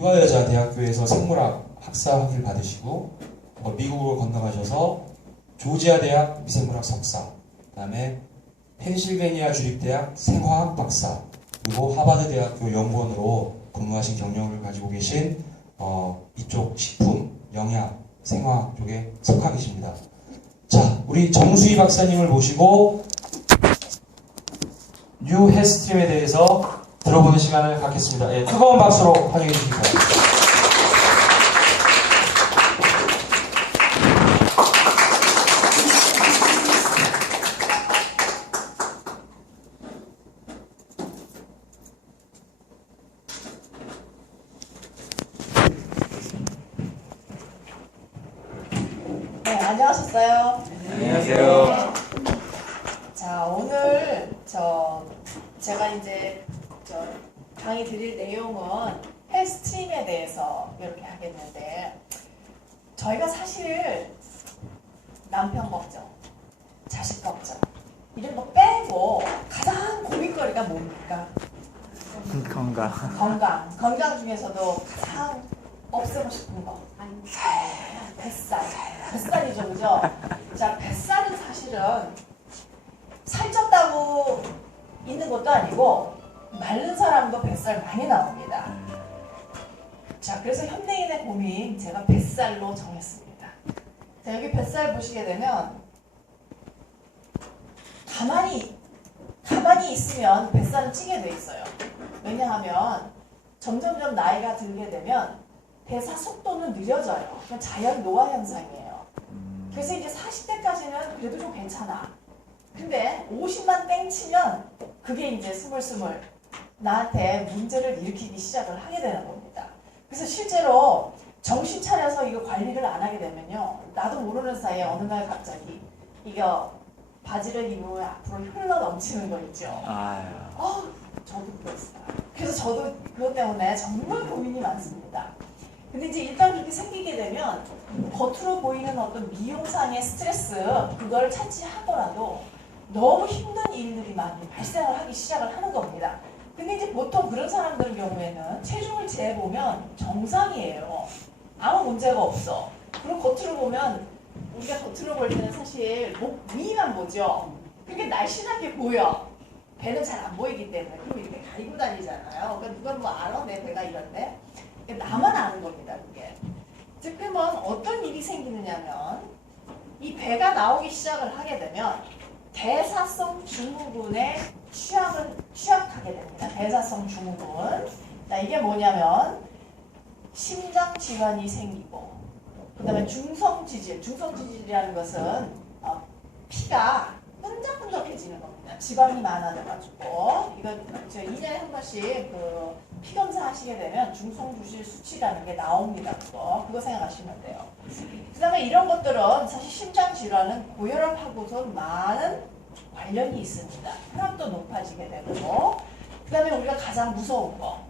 유아여자대학교에서 생물학 학사 학위를 받으시고 미국으로 건너가셔서 조지아 대학 미생물학 석사, 그다음에 펜실베니아 주립대학 생화학 박사, 그리고 하버드 대학교 연구원으로 근무하신 경력을 가지고 계신 이쪽 식품, 영양, 생화학 쪽에 석학이십니다. 자, 우리 정수희 박사님을 모시고 뉴 헬스트림에 대해서 들어보는 시간을 갖겠습니다. 예, 뜨거운 박수로 환영해 주시기 바랍니다. 네, 안녕하셨어요? 안녕하세요. 자, 오늘 제가 이제 강의 드릴 내용은 헬스트림에 대해서 이렇게 하겠는데, 저희가 사실 남편 걱정, 자식 걱정 이런 거 빼고 가장 고민거리가 뭡니까? 건강 중에서도 가장 없애고 싶은 거. 뱃살이죠, 그죠? 자, 뱃살은 사실은 살쪘다고 있는 것도 아니고 마른 사람도 뱃살 많이 나옵니다. 자, 그래서 현대인의 고민 제가 뱃살로 정했습니다. 자, 여기 뱃살 보시게 되면 가만히 있으면 뱃살은 찌게 돼 있어요. 왜냐하면 점점점 나이가 들게 되면 대사 속도는 느려져요. 그건 자연 노화 현상이에요. 그래서 이제 40대까지는 그래도 좀 괜찮아. 근데 50만 땡치면 그게 이제 스물스물 나한테 문제를 일으키기 시작을 하게 되는 겁니다. 그래서 실제로 정신 차려서 이거 관리를 안 하게 되면요, 나도 모르는 사이에 어느 날 갑자기 이거 바지를 입으면 앞으로 흘러 넘치는 거 있죠. 저도 그랬어요. 그래서 저도 그것 때문에 정말 고민이 많습니다. 근데 이제 일단 그렇게 생기게 되면 겉으로 보이는 어떤 미용상의 스트레스, 그걸 차치하더라도 너무 힘든 일들이 많이 발생을 하기 시작을 하는 겁니다. 근데 이제 보통 그런 사람들 경우에는 체중을 재보면 정상이에요. 아무 문제가 없어. 그리고 겉으로 보면, 우리가 겉으로 볼 때는 사실 목 위만 보죠. 그게 날씬하게 보여. 배는 잘 안 보이기 때문에. 그럼 이렇게 가리고 다니잖아요. 그러니까 누가 뭐 알아? 내 배가 이런데? 나만 아는 겁니다, 그게. 즉, 그러면 어떤 일이 생기느냐면, 이 배가 나오기 시작을 하게 되면 대사성 증후군에 취약하게 됩니다. 대사성 증후군. 자, 이게 뭐냐면 심장 질환이 생기고, 그 다음에 중성지질이라는 것은 피가 끈적끈적해지는 겁니다. 지방이 많아져가지고, 이거 2년에 한 번씩 피 검사 하시게 되면 중성주질 수치라는 게 나옵니다. 그거 생각하시면 돼요. 그 다음에 이런 것들은 사실 심장 질환은 고혈압하고선 많은 관련이 있습니다. 혈압도 높아지게 되고, 그 다음에 우리가 가장 무서운 거,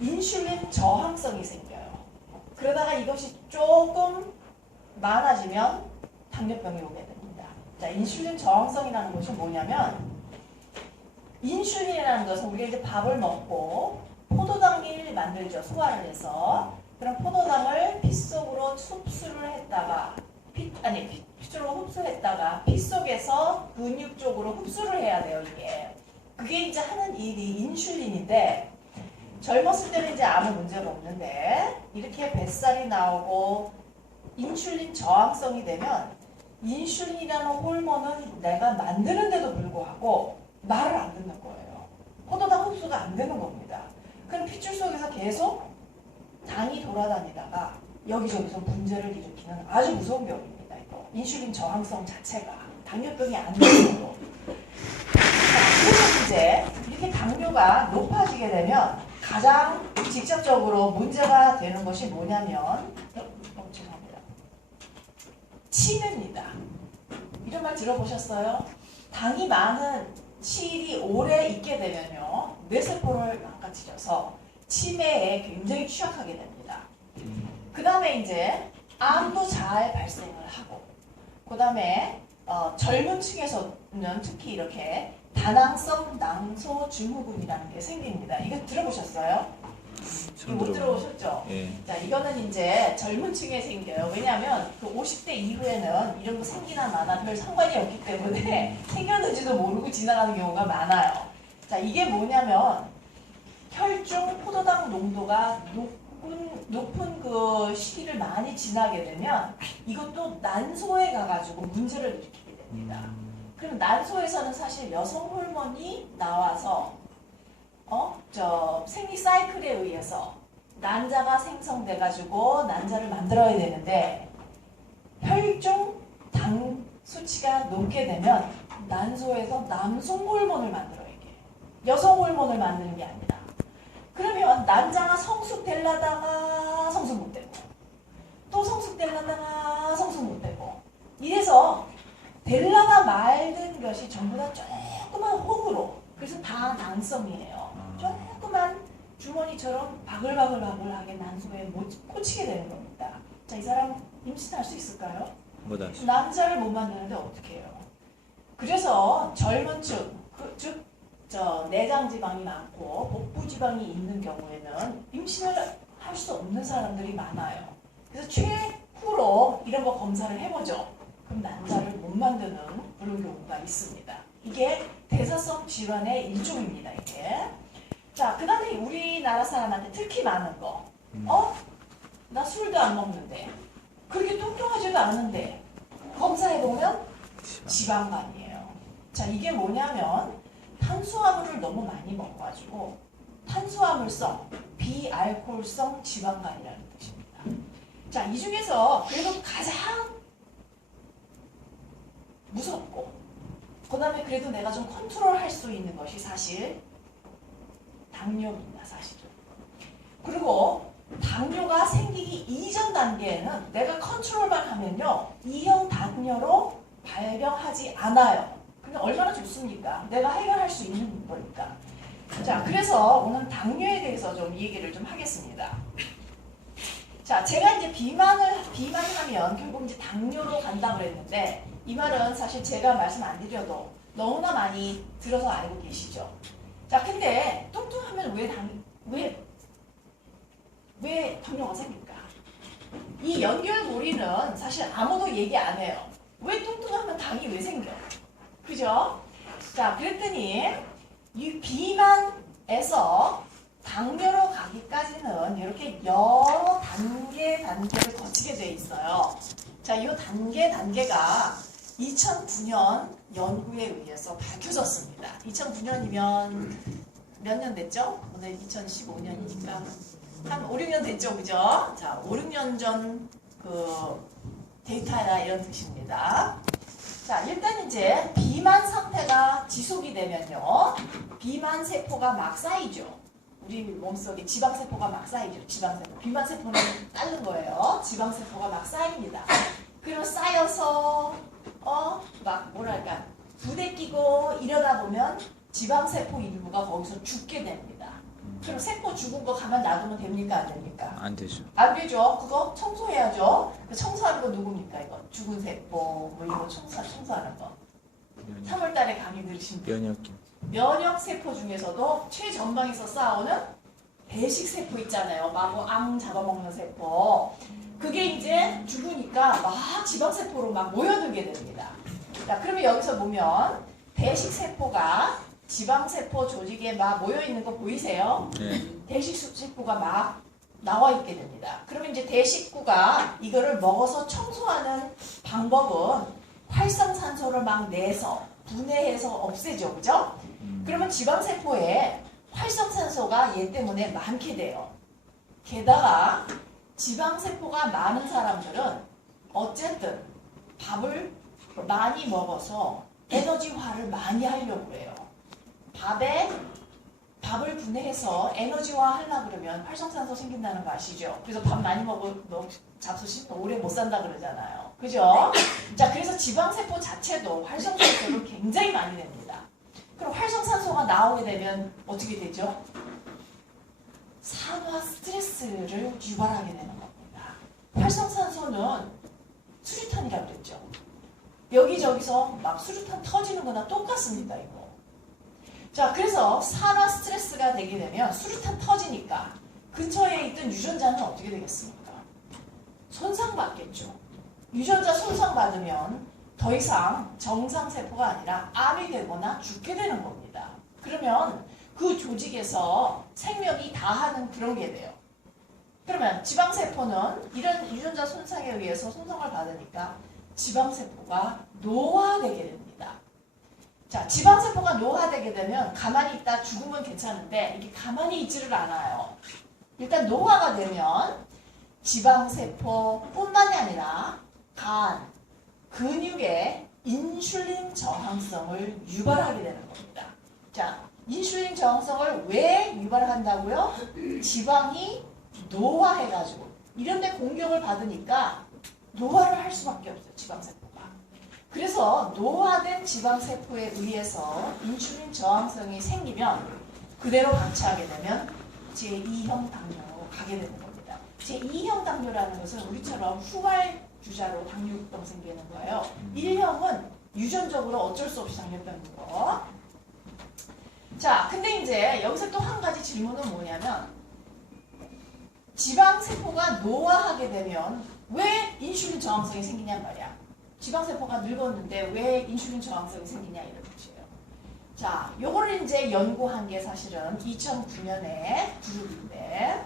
인슐린 저항성이 생겨요. 그러다가 이것이 조금 많아지면 당뇨병이 오게 됩니다. 자, 인슐린 저항성이라는 것이 뭐냐면, 인슐린이라는 것은 우리가 이제 밥을 먹고 포도당을 만들죠. 소화를 해서. 그럼 포도당을 피 속으로 흡수를 했다가 피쪽으로 흡수했다가 피 속에서 근육 쪽으로 흡수를 해야 돼요, 이게. 그게 이제 하는 일이 인슐린인데, 젊었을 때는 이제 아무 문제가 없는데 이렇게 뱃살이 나오고 인슐린 저항성이 되면 인슐린이라는 호르몬은 내가 만드는데도 불구하고 말을 안 듣는 거예요. 포도당 흡수가 안 되는 겁니다. 그럼 핏줄 속에서 계속 당이 돌아다니다가 여기저기서 문제를 일으키는 아주 무서운 병입니다. 이거 인슐린 저항성 자체가 당뇨병이 안 되는 거. 그래서 이제 이렇게 당뇨가 높아지게 되면 가장 직접적으로 문제가 되는 것이 뭐냐면, 죄송합니다. 치매입니다. 이런 말 들어보셨어요? 당이 많은 치일이 오래 있게 되면요, 뇌세포를 망가뜨려서 치매에 굉장히 취약하게 됩니다. 그 다음에 이제 암도 잘 발생을 하고, 그 다음에 젊은 층에서는 특히 이렇게 다낭성 낭소 증후군이라는 게 생깁니다. 이거 들어보셨어요? 예. 자, 이거는 이제 젊은 층에 생겨요. 왜냐하면 그 50대 이후에는 이런 거 생기나 마나 별 상관이 없기 때문에 생겼는지도 모르고 지나가는 경우가 많아요. 자, 이게 뭐냐면 혈중 포도당 농도가 높은 그 시기를 많이 지나게 되면 이것도 난소에 가가지고 문제를 일으키게 됩니다. 그럼 난소에서는 사실 여성 호르몬이 나와서 생리 사이클에 의해서 난자가 생성돼가지고 난자를 만들어야 되는데 혈중 당 수치가 높게 되면 난소에서 남성 호르몬을 만들어야 해요. 여성 호르몬을 만드는 게 아니라. 그러면 난자가 성숙되려다가 성숙 못되고 또 성숙되려다가 성숙 못되고 이래서 되려다 말든 것이 전부 다 조그만 호흡으로 그래서 다 난성이에요. 조그만 주머니처럼 바글바글바글하게 난소에 꽂히게 되는 겁니다. 자, 이 사람 임신할 수 있을까요? 못하죠. 남자를 못 만드는데 어떻게 해요? 그래서 젊은 층, 즉 내장 지방이 많고 복부 지방이 있는 경우에는 임신을 할 수 없는 사람들이 많아요. 그래서 최후로 이런 거 검사를 해보죠. 그럼 난자를 못 만드는 그런 경우가 있습니다. 이게 대사성 질환의 일종입니다. 이게. 자, 그 다음에 우리나라 사람한테 특히 많은 거. 나 술도 안 먹는데 그렇게 뚱뚱하지도 않은데 검사해보면 지방간이에요. 자, 이게 뭐냐면 탄수화물을 너무 많이 먹어가지고 탄수화물성, 비알코올성 지방간이라는 뜻입니다. 자, 이 중에서 그래도 가장 무섭고 그 다음에 그래도 내가 좀 컨트롤할 수 있는 것이 사실 당뇨입니다. 사실은. 그리고 당뇨가 생기기 이전 단계에는 내가 컨트롤만 하면요 2형 당뇨로 발병하지 않아요. 그러니까 얼마나 좋습니까? 내가 해결할 수 있는 거니까. 자, 그래서 오늘 당뇨에 대해서 좀 얘기를 좀 하겠습니다. 자, 제가 이제 비만하면 결국 이제 당뇨로 간다고 그랬는데 이 말은 사실 제가 말씀 안 드려도 너무나 많이 들어서 알고 계시죠. 자, 근데 뚱뚱하면 왜 당뇨가 생길까? 이 연결고리는 사실 아무도 얘기 안 해요. 왜 뚱뚱하면 당이 왜 생겨? 그죠? 자, 그랬더니 이 비만에서 당뇨로 가기까지는 이렇게 여러 단계를 거치게 돼 있어요. 자, 이 단계가 2009년 연구에 의해서 밝혀졌습니다. 2009년이면 몇 년 됐죠? 오늘 2015년이니까 한 5, 6년 됐죠, 그죠? 자, 5, 6년 전 그 데이터나 이런 뜻입니다. 자, 일단 이제 비만 상태가 지속이 되면요, 비만 세포가 막 쌓이죠. 우리 몸속에 지방 세포가 막 쌓이죠. 지방 세포. 비만 세포는 다른 거예요. 지방 세포가 막 쌓입니다. 그리고 쌓여서 막 뭐랄까 부대 끼고 이러다 보면 지방 세포 일부가 거기서 죽게 됩니다. 그럼 세포 죽은 거 가만 놔두면 됩니까? 안 됩니까? 안 되죠. 안 되죠. 그거 청소해야죠. 그 청소하는 거 누굽니까? 이거 죽은 세포 뭐 이거 청소하는 거. 3월달에 감기 들으신 분. 면역기. 면역 세포 중에서도 최전방에서 싸우는 배식 세포 있잖아요. 마구 암 잡아먹는 세포. 그게 이제 죽으니까 막 지방 세포로 막 모여들게 됩니다. 자, 그러면 여기서 보면 배식 세포가 지방 세포 조직에 막 모여 있는 거 보이세요? 네. 대식 세포가 막 나와 있게 됩니다. 그러면 이제 대식구가 이거를 먹어서 청소하는 방법은 활성산소를 막 내서 분해해서 없애죠, 그죠? 그러면 지방 세포에 활성산소가 얘 때문에 많게 돼요. 게다가 지방 세포가 많은 사람들은 어쨌든 밥을 많이 먹어서 에너지화를 많이 하려고 해요. 밥을 분해해서 에너지화 하려고 그러면 활성산소 생긴다는 거 아시죠? 그래서 밥 많이 잡수시면 오래 못 산다 그러잖아요. 그죠? 자, 그래서 지방세포 자체도 활성산소를 굉장히 많이 냅니다. 그럼 활성산소가 나오게 되면 어떻게 되죠? 산화 스트레스를 유발하게 되는 겁니다. 활성산소는 수류탄이라고 그랬죠. 여기저기서 막 수류탄 터지는 거나 똑같습니다, 이거. 자, 그래서 산화 스트레스가 되게 되면 수류탄 터지니까 근처에 있던 유전자는 어떻게 되겠습니까? 손상받겠죠. 유전자 손상받으면 더 이상 정상세포가 아니라 암이 되거나 죽게 되는 겁니다. 그러면 그 조직에서 생명이 다하는 그런 게 돼요. 그러면 지방세포는 이런 유전자 손상에 의해서 손상을 받으니까 지방세포가 노화되게 됩니다. 자, 지방세포가 노화되게 되면 가만히 있다 죽으면 괜찮은데 이게 가만히 있지를 않아요. 일단 노화가 되면 지방세포뿐만이 아니라 간, 근육의 인슐린 저항성을 유발하게 되는 겁니다. 자, 인슐린 저항성을 왜 유발한다고요? 지방이 노화해가지고 이런 데 공격을 받으니까 노화를 할 수밖에 없어요. 지방세포가. 그래서 노화된 지방세포에 의해서 인슐린 저항성이 생기면 그대로 방치하게 되면 제2형 당뇨로 가게 되는 겁니다. 제2형 당뇨라는 것은 우리처럼 후발주자로 당뇨병 생기는 거예요. 1형은 유전적으로 어쩔 수 없이 당뇨병인 거. 자, 근데 이제 여기서 또 한 가지 질문은 뭐냐면 지방세포가 노화하게 되면 왜 인슐린 저항성이 생기냔 말이야. 지방세포가 늙었는데 왜 인슐린 저항성이 생기냐 이런 뜻이에요. 자, 요거를 이제 연구한 게 사실은 2009년에 그룹인데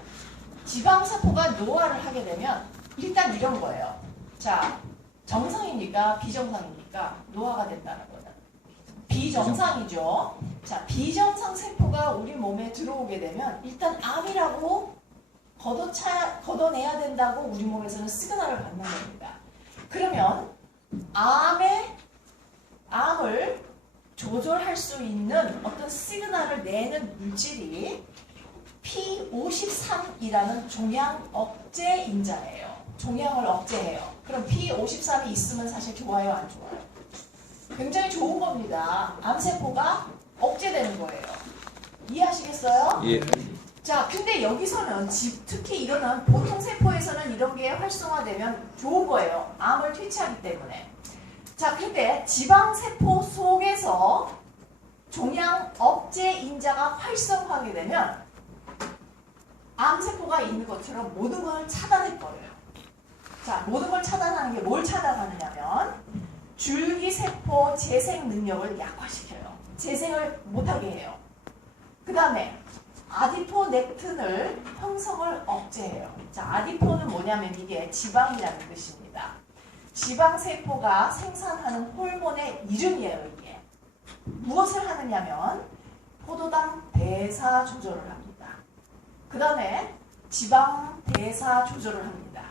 지방세포가 노화를 하게 되면 일단 이런 거예요. 자, 정상입니까? 비정상입니까? 노화가 된다는 거는. 비정상이죠. 자, 비정상 세포가 우리 몸에 들어오게 되면 일단 암이라고 걷어내야 된다고 우리 몸에서는 시그널을 받는 겁니다. 그러면 암을 조절할 수 있는 어떤 시그널을 내는 물질이 P53이라는 종양 억제 인자예요. 종양을 억제해요. 그럼 P53이 있으면 사실 좋아요, 안 좋아요? 굉장히 좋은 겁니다. 암세포가 억제되는 거예요. 이해하시겠어요? 예. 자, 근데 여기서는 특히 이거는 보통 세포에서는 이런 게 활성화되면 좋은 거예요. 암을 퇴치하기 때문에. 자, 근데 지방세포 속에서 종양 억제 인자가 활성화하게 되면 암세포가 있는 것처럼 모든 걸 차단해버려요. 자, 모든 걸 차단하는 게 뭘 차단하느냐면 줄기세포 재생 능력을 약화시켜요. 재생을 못하게 해요. 그 다음에 아디포넥틴을 형성을 억제해요. 자, 아디포는 뭐냐면 이게 지방이라는 뜻입니다. 지방세포가 생산하는 호르몬의 이름이에요, 이게. 무엇을 하느냐면 포도당 대사 조절을 합니다. 그 다음에 지방 대사 조절을 합니다.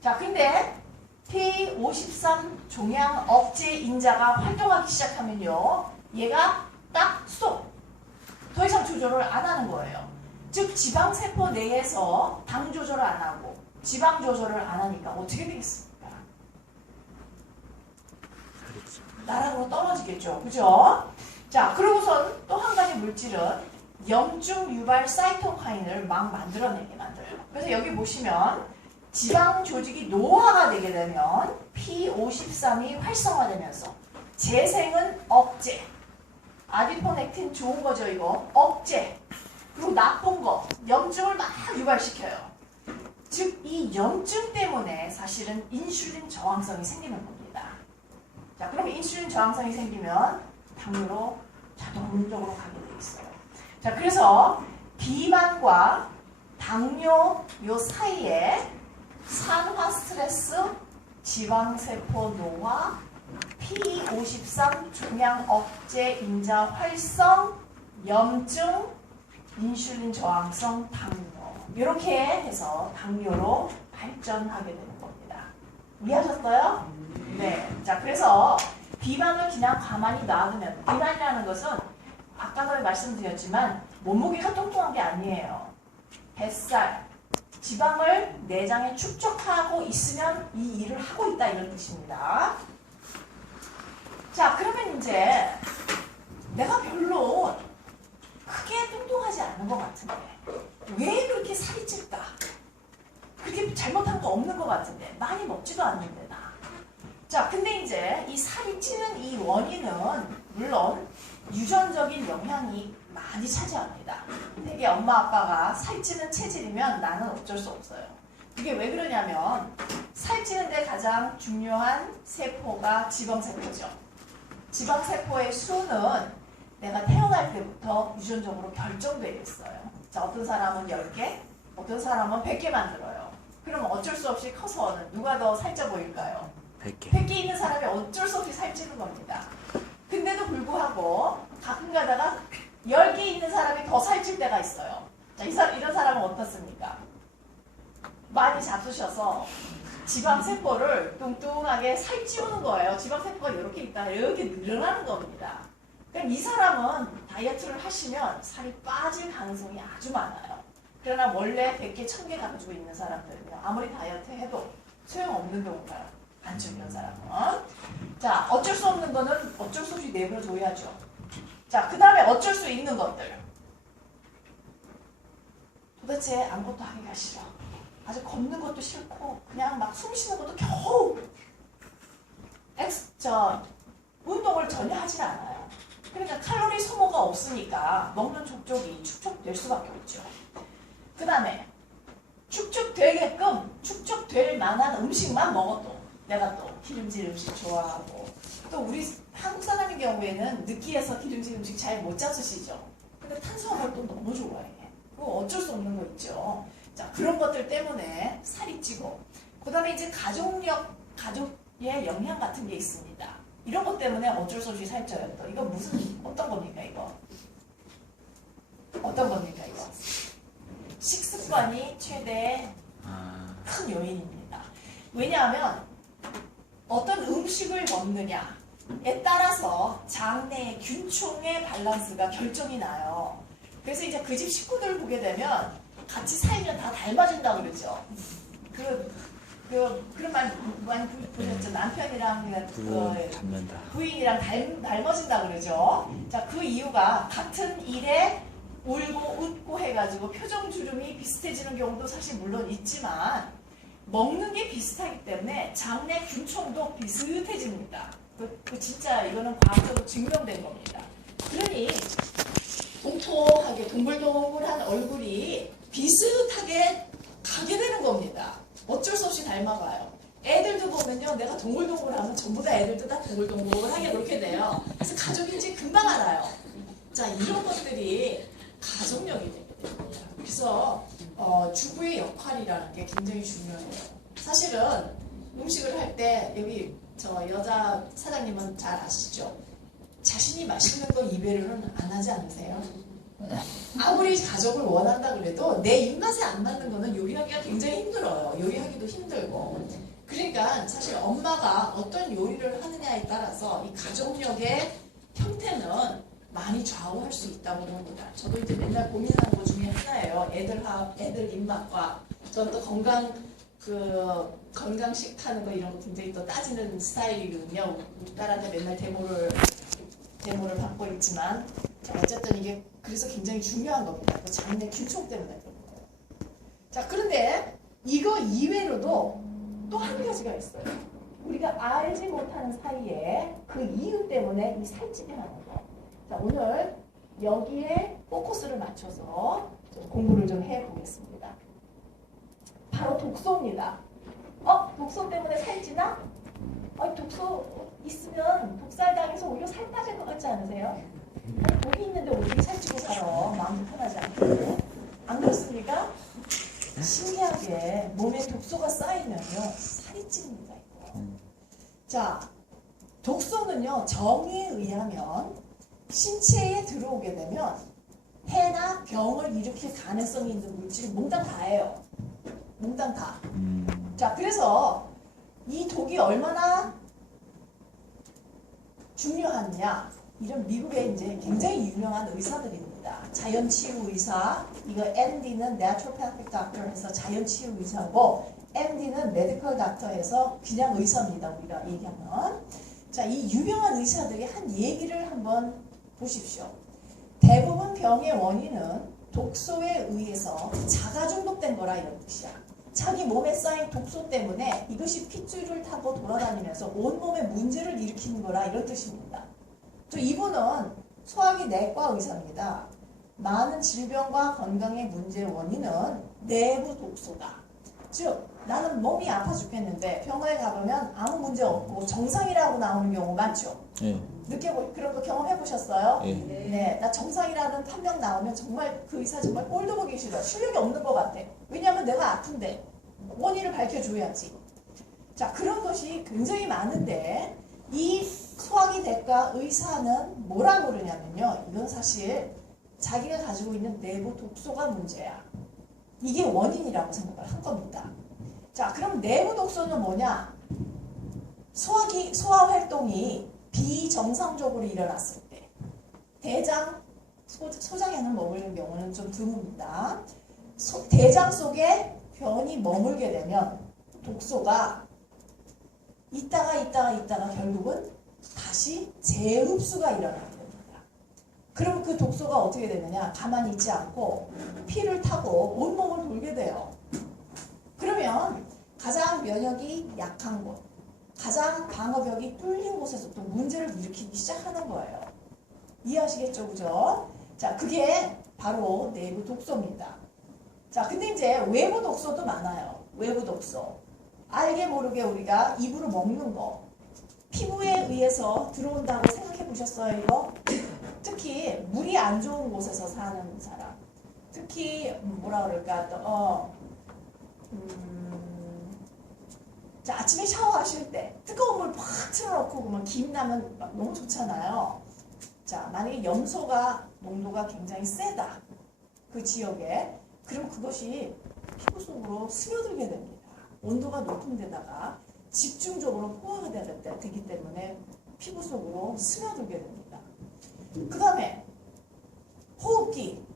자, 근데 P53 종양 억제 인자가 활동하기 시작하면요, 얘가 딱 스톱! 더 이상 조절을 안 하는 거예요. 즉 지방세포 내에서 당 조절을 안 하고 지방 조절을 안 하니까 어떻게 되겠습니까? 나락으로 떨어지겠죠. 그죠? 자, 그러고선 또 한 가지 물질은 염증 유발 사이토카인을 막 만들어내게 만들어요. 그래서 여기 보시면 지방 조직이 노화가 되게 되면 P53이 활성화되면서 재생은 억제, 아디포넥틴 좋은 거죠, 이거. 억제. 그리고 나쁜 거, 염증을 막 유발시켜요. 즉, 이 염증 때문에 사실은 인슐린 저항성이 생기는 겁니다. 자, 그럼 인슐린 저항성이 생기면 당뇨로 자동적으로 가게 돼 있어요. 자, 그래서 비만과 당뇨 요 사이에 산화 스트레스, 지방세포 노화, P53 종양 억제 인자 활성, 염증, 인슐린 저항성, 당뇨 이렇게 해서 당뇨로 발전하게 되는 겁니다. 이해하셨어요? 네. 자, 그래서 비만을 그냥 가만히 놔두면, 비만이라는 것은 아까도 말씀드렸지만 몸무게가 뚱뚱한 게 아니에요. 뱃살, 지방을 내장에 축적하고 있으면 이 일을 하고 있다 이런 뜻입니다. 자, 그러면 이제 내가 별로 크게 뚱뚱하지 않은 것 같은데 왜 그렇게 살이 찔까? 그렇게 잘못한 거 없는 것 같은데 많이 먹지도 않는데 나. 자, 근데 이제 이 살이 찌는 이 원인은 물론 유전적인 영향이 많이 차지합니다. 되게 엄마 아빠가 살찌는 체질이면 나는 어쩔 수 없어요. 이게 왜 그러냐면 살찌는데 가장 중요한 세포가 지방세포죠. 지방세포의 수는 내가 태어날 때부터 유전적으로 결정되어 있어요. 자, 어떤 사람은 10개, 어떤 사람은 100개 만들어요. 그럼 어쩔 수 없이 커서는 누가 더 살쪄 보일까요? 100개. 100개 있는 사람이 어쩔 수 없이 살찌는 겁니다. 근데도 불구하고 가끔 가다가 10개 있는 사람이 더 살찔 때가 있어요. 자, 이런 사람은 어떻습니까? 많이 잡수셔서 지방세포를 뚱뚱하게 살찌우는 거예요. 지방세포가 이렇게 있다가 이렇게 늘어나는 겁니다. 그럼 이 사람은 다이어트를 하시면 살이 빠질 가능성이 아주 많아요. 그러나 원래 100개, 1000개 가지고 있는 사람들은요. 아무리 다이어트 해도 소용없는 경우가 많죠. 이런 사람은. 자, 어쩔 수 없는 거는 어쩔 수 없이 내버려둬야죠. 자, 그 다음에 어쩔 수 있는 것들. 도대체 아무것도 하기가 싫어. 아주 걷는 것도 싫고 그냥 막 숨 쉬는 것도 겨우 운동을 전혀 하질 않아요. 그러니까 칼로리 소모가 없으니까 먹는 족족이 축적될 수밖에 없죠. 그 다음에 축적될 만한 음식만 먹어도 내가 또 기름진 음식 좋아하고 또 우리 한국 사람의 경우에는 느끼해서 기름진 음식 잘 못 잡수시죠. 근데 탄수화물 또 너무 좋아해. 그거 어쩔 수 없는 거 있죠. 자, 그런 것들 때문에 살이 찌고 그 다음에 이제 가족의 영양 같은 게 있습니다. 이런 것 때문에 어쩔 수 없이 살쪄요. 또 이거 어떤 겁니까 이거? 어떤 겁니까 이거? 식습관이 최대 큰 요인입니다. 왜냐하면 어떤 음식을 먹느냐에 따라서 장내의 균총의 밸런스가 결정이 나요. 그래서 이제 그 집 식구들 보게 되면 같이 살면 다 닮아진다 그러죠. 그런 말 많이 보셨죠? 남편이랑 부인이랑 닮아진다 그러죠. 자, 그 이유가 같은 일에 울고 웃고 해가지고 표정 주름이 비슷해지는 경우도 사실 물론 있지만 먹는 게 비슷하기 때문에 장내 균총도 비슷해집니다. 진짜 이거는 과학적으로 증명된 겁니다. 그러니 통통하게 동글동글한 얼굴이 비슷하게 가게 되는 겁니다. 어쩔 수 없이 닮아가요. 애들도 보면요, 내가 동글동글하면 전부 다 애들도 다 동글동글하게 그렇게 돼요. 그래서 가족이 이제 금방 알아요. 자, 이런 것들이 가족력이 되게 됩니다. 그래서 주부의 역할이라는 게 굉장히 중요해요. 사실은 음식을 할 때 여기 저 여자 사장님은 잘 아시죠? 자신이 맛있는 거 이배로는 안 하지 않으세요? 아무리 가족을 원한다 그래도 내 입맛에 안 맞는 거는 요리하기가 굉장히 힘들어요. 요리하기도 힘들고. 그러니까 사실 엄마가 어떤 요리를 하느냐에 따라서 이 가족력의 형태는 많이 좌우할 수 있다고 봅니다. 저도 이제 맨날 고민하는 것 중에 하나예요. 애들 입맛과 저는 또 건강식 하는 거 이런 거 굉장히 또 따지는 스타일이거든요. 우리 딸한테 맨날 데모를 받고 있지만 어쨌든 이게 그래서 굉장히 중요한 겁니다. 그 장내 균총 때문에 그런 거예요. 자, 그런데 이거 이외로도 또 한 가지가 있어요. 우리가 알지 못하는 사이에 그 이유 때문에 이 살찌게 하는 거. 자, 오늘 여기에 포커스를 맞춰서 좀 공부를 좀 해보겠습니다. 바로 독소입니다. 독소 때문에 살찌나? 독소 있으면 독살당해서 오히려 살 빠질 것 같지 않으세요? 독이 있는데 어떻게 살찌고 살아? 마음도 편하지 않고. 안 그렇습니까? 신기하게 몸에 독소가 쌓이면요 살이 찝니다. 자, 독소는요 정의에 의하면 신체에 들어오게 되면 해나 병을 일으킬 가능성이 있는 물질이 몽땅 다예요. 몽땅 다. 자, 그래서 이 독이 얼마나 중요하냐? 이런 미국의 이제 굉장히 유명한 의사들입니다. 자연치유 의사, 이거 MD는 Naturopathic Doctor 해서 자연치유 의사고, MD는 Medical Doctor 해서 그냥 의사입니다. 우리가 얘기하면. 자, 이 유명한 의사들이 한 얘기를 한번 보십시오. 대부분 병의 원인은 독소에 의해서 자가 중독된 거라 이런 뜻이야. 자기 몸에 쌓인 독소 때문에 이것이 핏줄을 타고 돌아다니면서 온몸에 문제를 일으키는 거라 이런 뜻입니다. 또 이분은 소화기 내과 의사입니다. 많은 질병과 건강의 문제의 원인은 내부 독소다. 즉 나는 몸이 아파 죽겠는데 병원에 가보면 아무 문제 없고 정상이라고 나오는 경우 많죠. 그런 거 경험해 보셨어요? 네, 나 정상이라는 판명 나오면 정말 그 의사 정말 꼴도 보기 싫어. 실력이 없는 것 같아. 왜냐하면 내가 아픈데 원인을 밝혀줘야지. 자, 그런 것이 굉장히 많은데 이 소화기 내과 의사는 뭐라 그러냐면요. 이건 사실 자기가 가지고 있는 내부 독소가 문제야. 이게 원인이라고 생각을 한 겁니다. 자, 그럼 내부 독소는 뭐냐? 소화 활동이 비정상적으로 일어났을 때 대장, 소장에는 머무르는 경우는 좀 드뭅니다. 대장 속에 변이 머물게 되면 독소가 있다가 결국은 다시 재흡수가 일어나게 됩니다. 그럼 그 독소가 어떻게 되느냐? 가만히 있지 않고 피를 타고 온몸을 돌게 돼요. 그러면 가장 면역이 약한 곳, 가장 방어벽이 뚫린 곳에서 또 문제를 일으키기 시작하는 거예요. 이해하시겠죠? 그죠? 자, 그게 바로 내부 독소입니다. 자, 근데 이제 외부 독소도 많아요. 외부 독소. 알게 모르게 우리가 입으로 먹는 거. 피부에 의해서 들어온다고 생각해 보셨어요, 이거? 특히 물이 안 좋은 곳에서 사는 사람. 특히 뭐라 그럴까? 자, 아침에 샤워하실 때 뜨거운 물 팍 틀어놓고 그러면 김 나면 막 너무 좋잖아요. 자, 만약에 염소가 농도가 굉장히 세다. 그 지역에. 그럼 그것이 피부 속으로 스며들게 됩니다. 온도가 높은 데다가 집중적으로 포화가 되기 때문에 피부 속으로 스며들게 됩니다. 그 다음에 호흡기.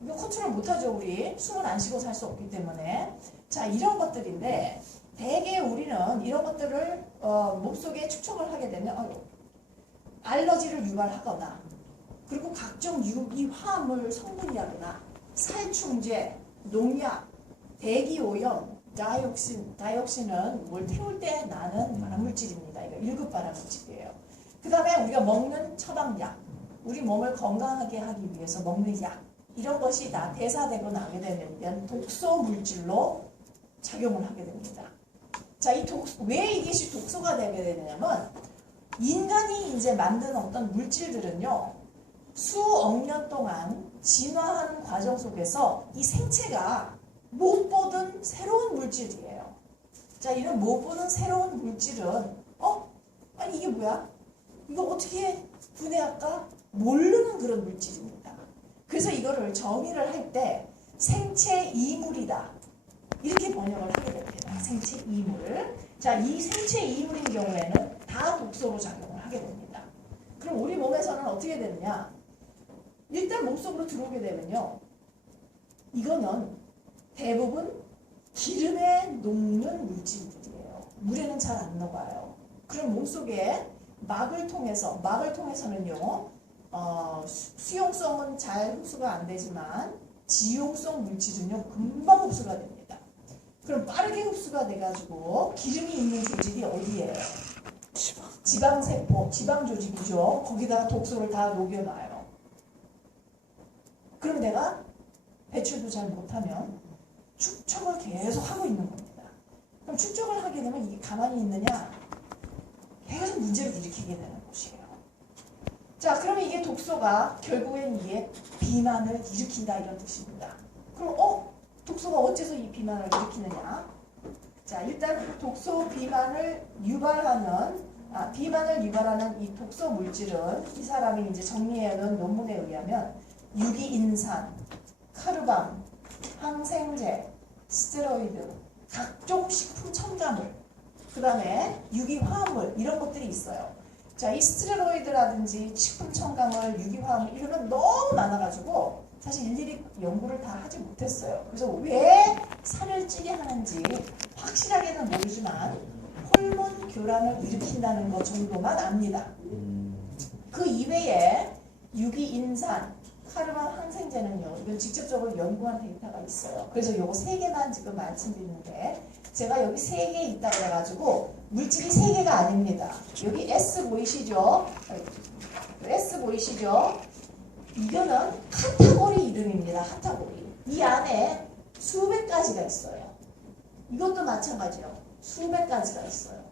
이거 컨트롤 못하죠, 우리. 숨을 안 쉬고 살 수 없기 때문에. 자, 이런 것들인데 대개 우리는 이런 것들을 몸속에 축적을 하게 되면 알러지를 유발하거나 그리고 각종 유기 화합물 성분이라거나 살충제, 농약, 대기오염, 다이옥신은 뭘 태울 때 나는 발암물질입니다. 이거 1급 발암물질이에요. 그 다음에 우리가 먹는 처방약, 우리 몸을 건강하게 하기 위해서 먹는 약, 이런 것이 다 대사되고 나게 되면 독소 물질로 작용을 하게 됩니다. 자, 왜 이것이 독소가 되게 되냐면 인간이 이제 만든 어떤 물질들은요, 수억 년 동안 진화하는 과정 속에서 이 생체가 못 보던 새로운 물질이에요. 자, 이런 못 보던 새로운 물질은 아니 이게 뭐야? 이거 어떻게 분해할까? 모르는 그런 물질입니다. 그래서 이거를 정의를 할 때 생체 이물이다. 이렇게 번역을 하게 됩니다. 생체 이물. 자, 이 생체 이물인 경우에는 다 독소로 작용을 하게 됩니다. 그럼 우리 몸에서는 어떻게 되느냐? 일단 몸속으로 들어오게 되면요. 이거는 대부분 기름에 녹는 물질들이에요. 물에는 잘 안 녹아요. 그럼 몸속에 막을 통해서는요. 수용성은 잘 흡수가 안 되지만 지용성 물질은요. 금방 흡수가 됩니다. 그럼 빠르게 흡수가 돼가지고 기름이 있는 조직이 어디예요? 지방세포, 지방조직이죠. 거기다가 독소를 다 녹여놔요. 그럼 내가 배출도 잘 못하면 축적을 계속 하고 있는 겁니다. 그럼 축적을 하게 되면 이게 가만히 있느냐? 계속 문제를 일으키게 되는 것이에요. 자, 그러면 이게 독소가 결국엔 이게 비만을 일으킨다 이런 뜻입니다. 그럼 독소가 어째서 이 비만을 일으키느냐? 자, 일단 독소 비만을 유발하는 이 독소 물질은 이 사람이 이제 정리해놓은 논문에 의하면 유기인산, 카르밤, 항생제, 스테로이드, 각종 식품 첨가물, 그 다음에 유기화합물 이런 것들이 있어요. 자, 이 스테로이드라든지 식품 첨가물, 유기화합물 이런 건 너무 많아가지고 사실 일일이 연구를 다 하지 못했어요. 그래서 왜 살을 찌게 하는지 확실하게는 모르지만 호르몬 교란을 일으킨다는 것 정도만 압니다. 그 이외에 유기인산, 카르밤 항생제는요, 이건 직접적으로 연구한 데이터가 있어요. 그래서 요거 3개만 지금 말씀드리는데, 제가 여기 3개 있다고 해가지고, 물질이 3개가 아닙니다. 여기 S 보이시죠? S 보이시죠? 이거는 카테고리 이름입니다. 카테고리. 이 안에 수백 가지가 있어요. 이것도 마찬가지로 수백 가지가 있어요.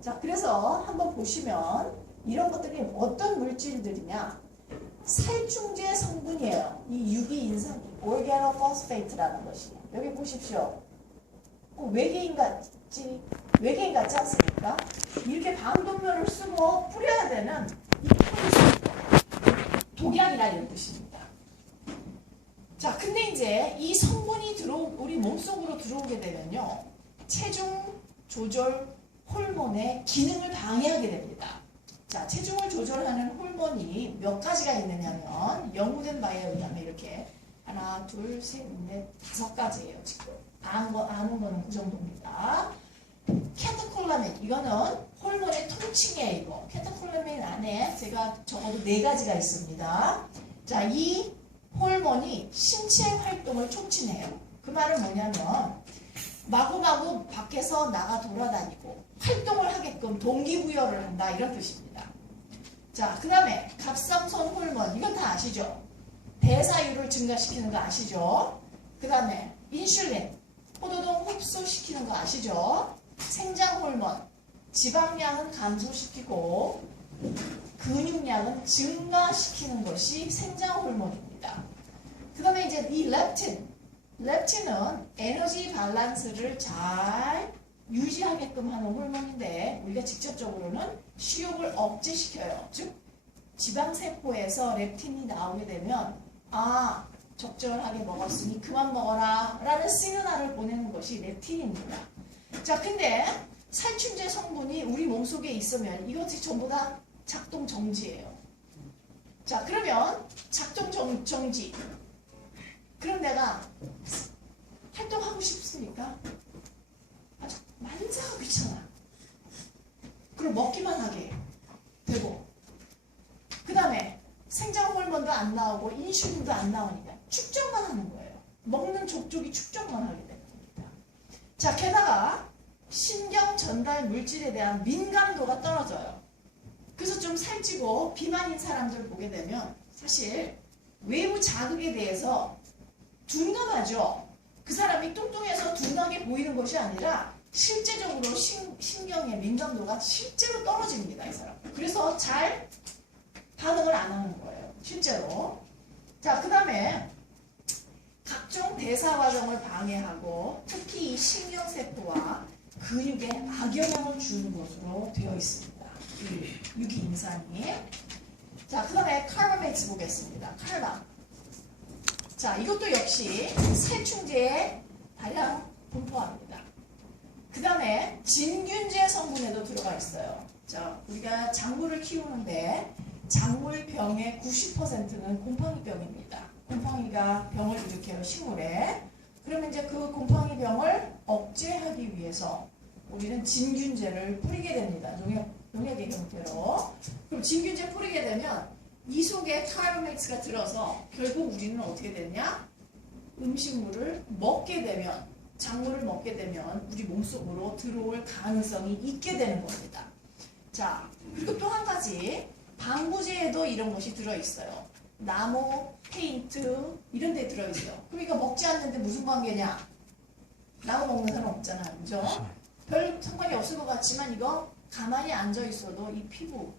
자, 그래서 한번 보시면 이런 것들이 어떤 물질들이냐? 살충제 성분이에요. 이 유기인산이 organophosphate라는 것이. 여기 보십시오. 외계인 같지 않습니까? 이렇게 방독면을 쓰고 뿌려야 되는 이 독약이라 이런 뜻입니다. 자, 근데 이제 이 성분이 우리 몸속으로 들어오게 되면요, 체중 조절 호르몬의 기능을 방해하게 됩니다. 자, 체중을 조절하는 호르몬이 몇 가지가 있느냐면 연구된 바에 의하면 이렇게 하나, 둘, 셋, 넷, 5가지예요. 지금 아는 거는 그 정도입니다. 캐테콜라민, 이거는 호르몬의 통칭이에요. 이거 캐테콜라민 안에 제가 적어도 4가지가 있습니다. 자, 이 호르몬이 신체 활동을 촉진해요. 그 말은 뭐냐면 마구마구 밖에서 나가 돌아다니고 활동을 하게끔 동기부여를 한다, 이런 뜻입니다. 자, 그 다음에 갑상선 호르몬, 이건 다 아시죠? 대사율을 증가시키는 거 아시죠? 그 다음에 인슐린, 포도당 흡수시키는 거 아시죠? 생장 호르몬, 지방량은 감소시키고 근육량은 증가시키는 것이 생장 호르몬입니다. 그 다음에 이제 이 렙틴은 에너지 밸런스를 잘 유지하게끔 하는 호르몬인데 우리가 직접적으로는 식욕을 억제시켜요. 즉 지방세포에서 렙틴이 나오게 되면 적절하게 먹었으니 그만 먹어라 라는 시그널을 보내는 것이 렙틴입니다. 자, 근데 살충제 성분이 우리 몸속에 있으면 이것이 전부 다 작동 정지예요. 자, 그러면 작동 정지. 그럼 내가 활동하고 싶습니까? 아주 만사가 귀찮아. 그럼 먹기만 하게 되고, 그 다음에 생장 호르몬도 안 나오고 인슐린도 안 나오니까 축적만 하는 거예요. 먹는 족족이 축적만 하게 됩니다. 자, 게다가 신경 전달 물질에 대한 민감도가 떨어져요. 그래서 좀 살찌고 비만인 사람들 보게 되면 사실 외부 자극에 대해서 둔감하죠. 그 사람이 뚱뚱해서 둔하게 보이는 것이 아니라 실제적으로 신경의 민감도가 실제로 떨어집니다, 이 사람. 그래서 잘 반응을 안 하는 거예요, 실제로. 자, 그 다음에 각종 대사 과정을 방해하고 특히 이 신경세포와 근육에 악영향을 주는 것으로 되어 있습니다, 이 유기인산이. 자, 그 다음에 칼바메이트 보겠습니다. 칼바. 자, 이것도 역시 살충제에 다량 분포합니다. 그 다음에 진균제 성분에도 들어가 있어요. 자, 우리가 작물을 키우는데 작물병의 90%는 곰팡이병입니다. 곰팡이가 병을 일으켜요, 식물에. 그러면 이제 그 곰팡이병을 억제하기 위해서 우리는 진균제를 뿌리게 됩니다. 농약의 형태로. 그럼 진균제 뿌리게 되면 이 속에 카르맥스가 들어서 결국 우리는 어떻게 되냐? 음식물을 먹게 되면, 작물을 먹게 되면 우리 몸속으로 들어올 가능성이 있게 되는 겁니다. 자, 그리고 또 한 가지, 방부제에도 이런 것이 들어있어요. 나무, 페인트 이런 데 들어있어요. 그럼 이거 먹지 않는데 무슨 관계냐? 나무 먹는 사람 없잖아요, 그죠? 별 상관이 없을 것 같지만 이거 가만히 앉아 있어도 이 피부,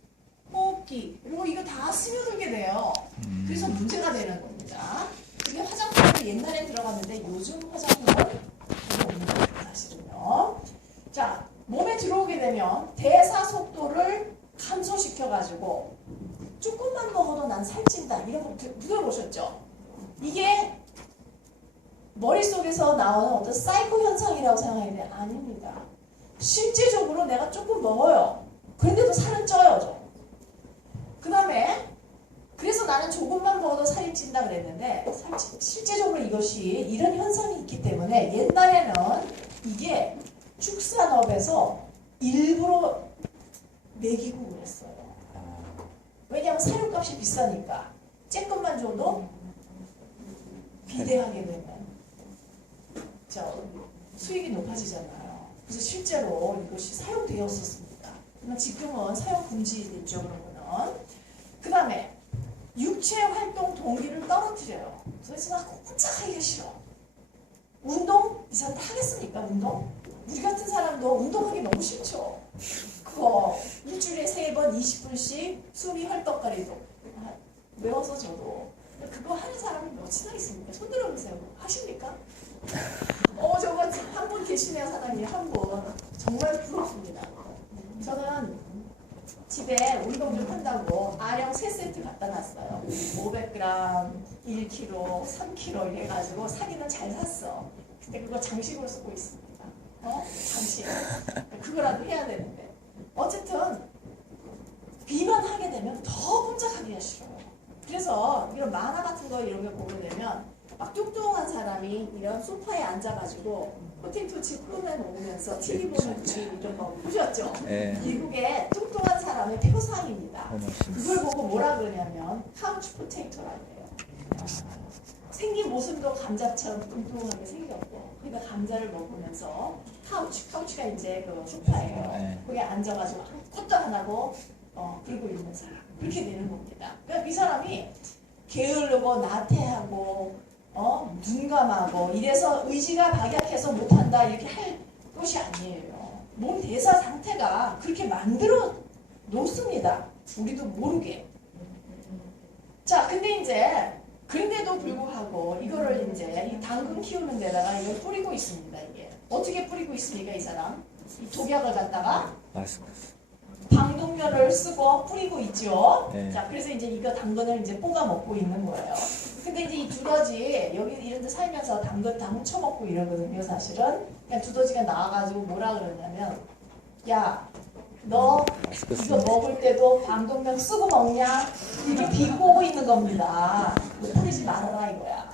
호흡기, 그리고 이거 다 스며들게 돼요. 그래서 문제가 되는 겁니다. 이게 화장품도 옛날에 들어갔는데 요즘 화장품은 없는 거예요, 사실은요. 자, 몸에 들어오게 되면 대사 속도를 감소시켜가지고 조금만 먹어도 난 살찐다, 이런 거 들어보셨죠? 이게 머릿속에서 나오는 어떤 사이코 현상이라고 생각하는데 아닙니다. 실제적으로 내가 조금 먹어요. 그런데도 살은 쪄요. 그 다음에 그래서 나는 조금만 먹어도 살이 찐다 그랬는데 실제적으로 이것이 이런 현상이 있기 때문에 옛날에는 이게 축산업에서 일부러 먹이고 그랬어요. 왜냐하면 사료값이 비싸니까 쬐끔만 줘도 비대하게 되면 수익이 높아지잖아요. 그래서 실제로 이것이 사용되었었습니다. 하지만 지금은 사용 금지됐죠, 그런 거는. 그 다음에 육체 활동 동기를 떨어뜨려요. 도대체 나 혼자 하기가 싫어. 운동? 이 사람들 하겠습니까? 운동? 우리 같은 사람도 운동하기 너무 싫죠. 그거 일주일에 3번 20분씩 숨이 헐떡거리고 외워서 저도 그거 하는 사람이 몇이나 있습니까? 손 들어보세요. 하십니까? 저거 한 분 계시네요. 사장님 한 분. 정말 부럽습니다. 저는 집에 운동 좀 한다고 아령 3세트 갖다 놨어요. 500g, 1kg, 3kg 이래가지고 사기는 잘 샀어. 근데 그거 장식으로 쓰고 있습니다. 장식. 그거라도 해야 되는데. 어쨌든 비만하게 되면 더 혼자 가기가 싫어요. 그래서 이런 만화 같은 거 이런 거 보게 되면 막 뚱뚱한 사람이 이런 소파에 앉아가지고 포테이토 칩 끄내 놓으면서 TV 보는 이런 거 보셨죠? 네. 미국의 뚱뚱한 사람의 표상입니다. 그걸 보고 뭐라 그러냐면 카우치 포테이토라고 해요. 생긴 모습도 감자처럼 뚱뚱하게 생겼고 그러니까 감자를 먹으면서 카우치가 이제 그 소파예요. 네. 거기에 앉아가지고 아무것도 안 하고 그러고 있는 사람 그렇게 되는 겁니다. 그러니까 이 사람이 게으르고 나태하고 눈 감아고 이래서 의지가 박약해서 못한다 이렇게 할 것이 아니에요. 몸 대사 상태가 그렇게 만들어 놓습니다. 우리도 모르게. 자, 근데 이제 그런데도 불구하고 이거를 이제 이 당근 키우는 데다가 이걸 뿌리고 있습니다. 이게 어떻게 뿌리고 있습니까, 이 사람? 이 독약을 갖다가 방독면을 쓰고 뿌리고 있죠. 네. 자, 그래서 이제 이거 당근을 이제 뽀가 먹고 있는 거예요. 근데 이제 이 두더지 여기 이런 데 살면서 당근 다 훔쳐먹고 이러거든요, 사실은. 그냥 두더지가 나와가지고 뭐라 그러냐면, 야, 너 이거 먹을 때도 방독면 쓰고 먹냐? 이렇게 비꼬고 있는 겁니다. 뿌리지 말아라 이거야.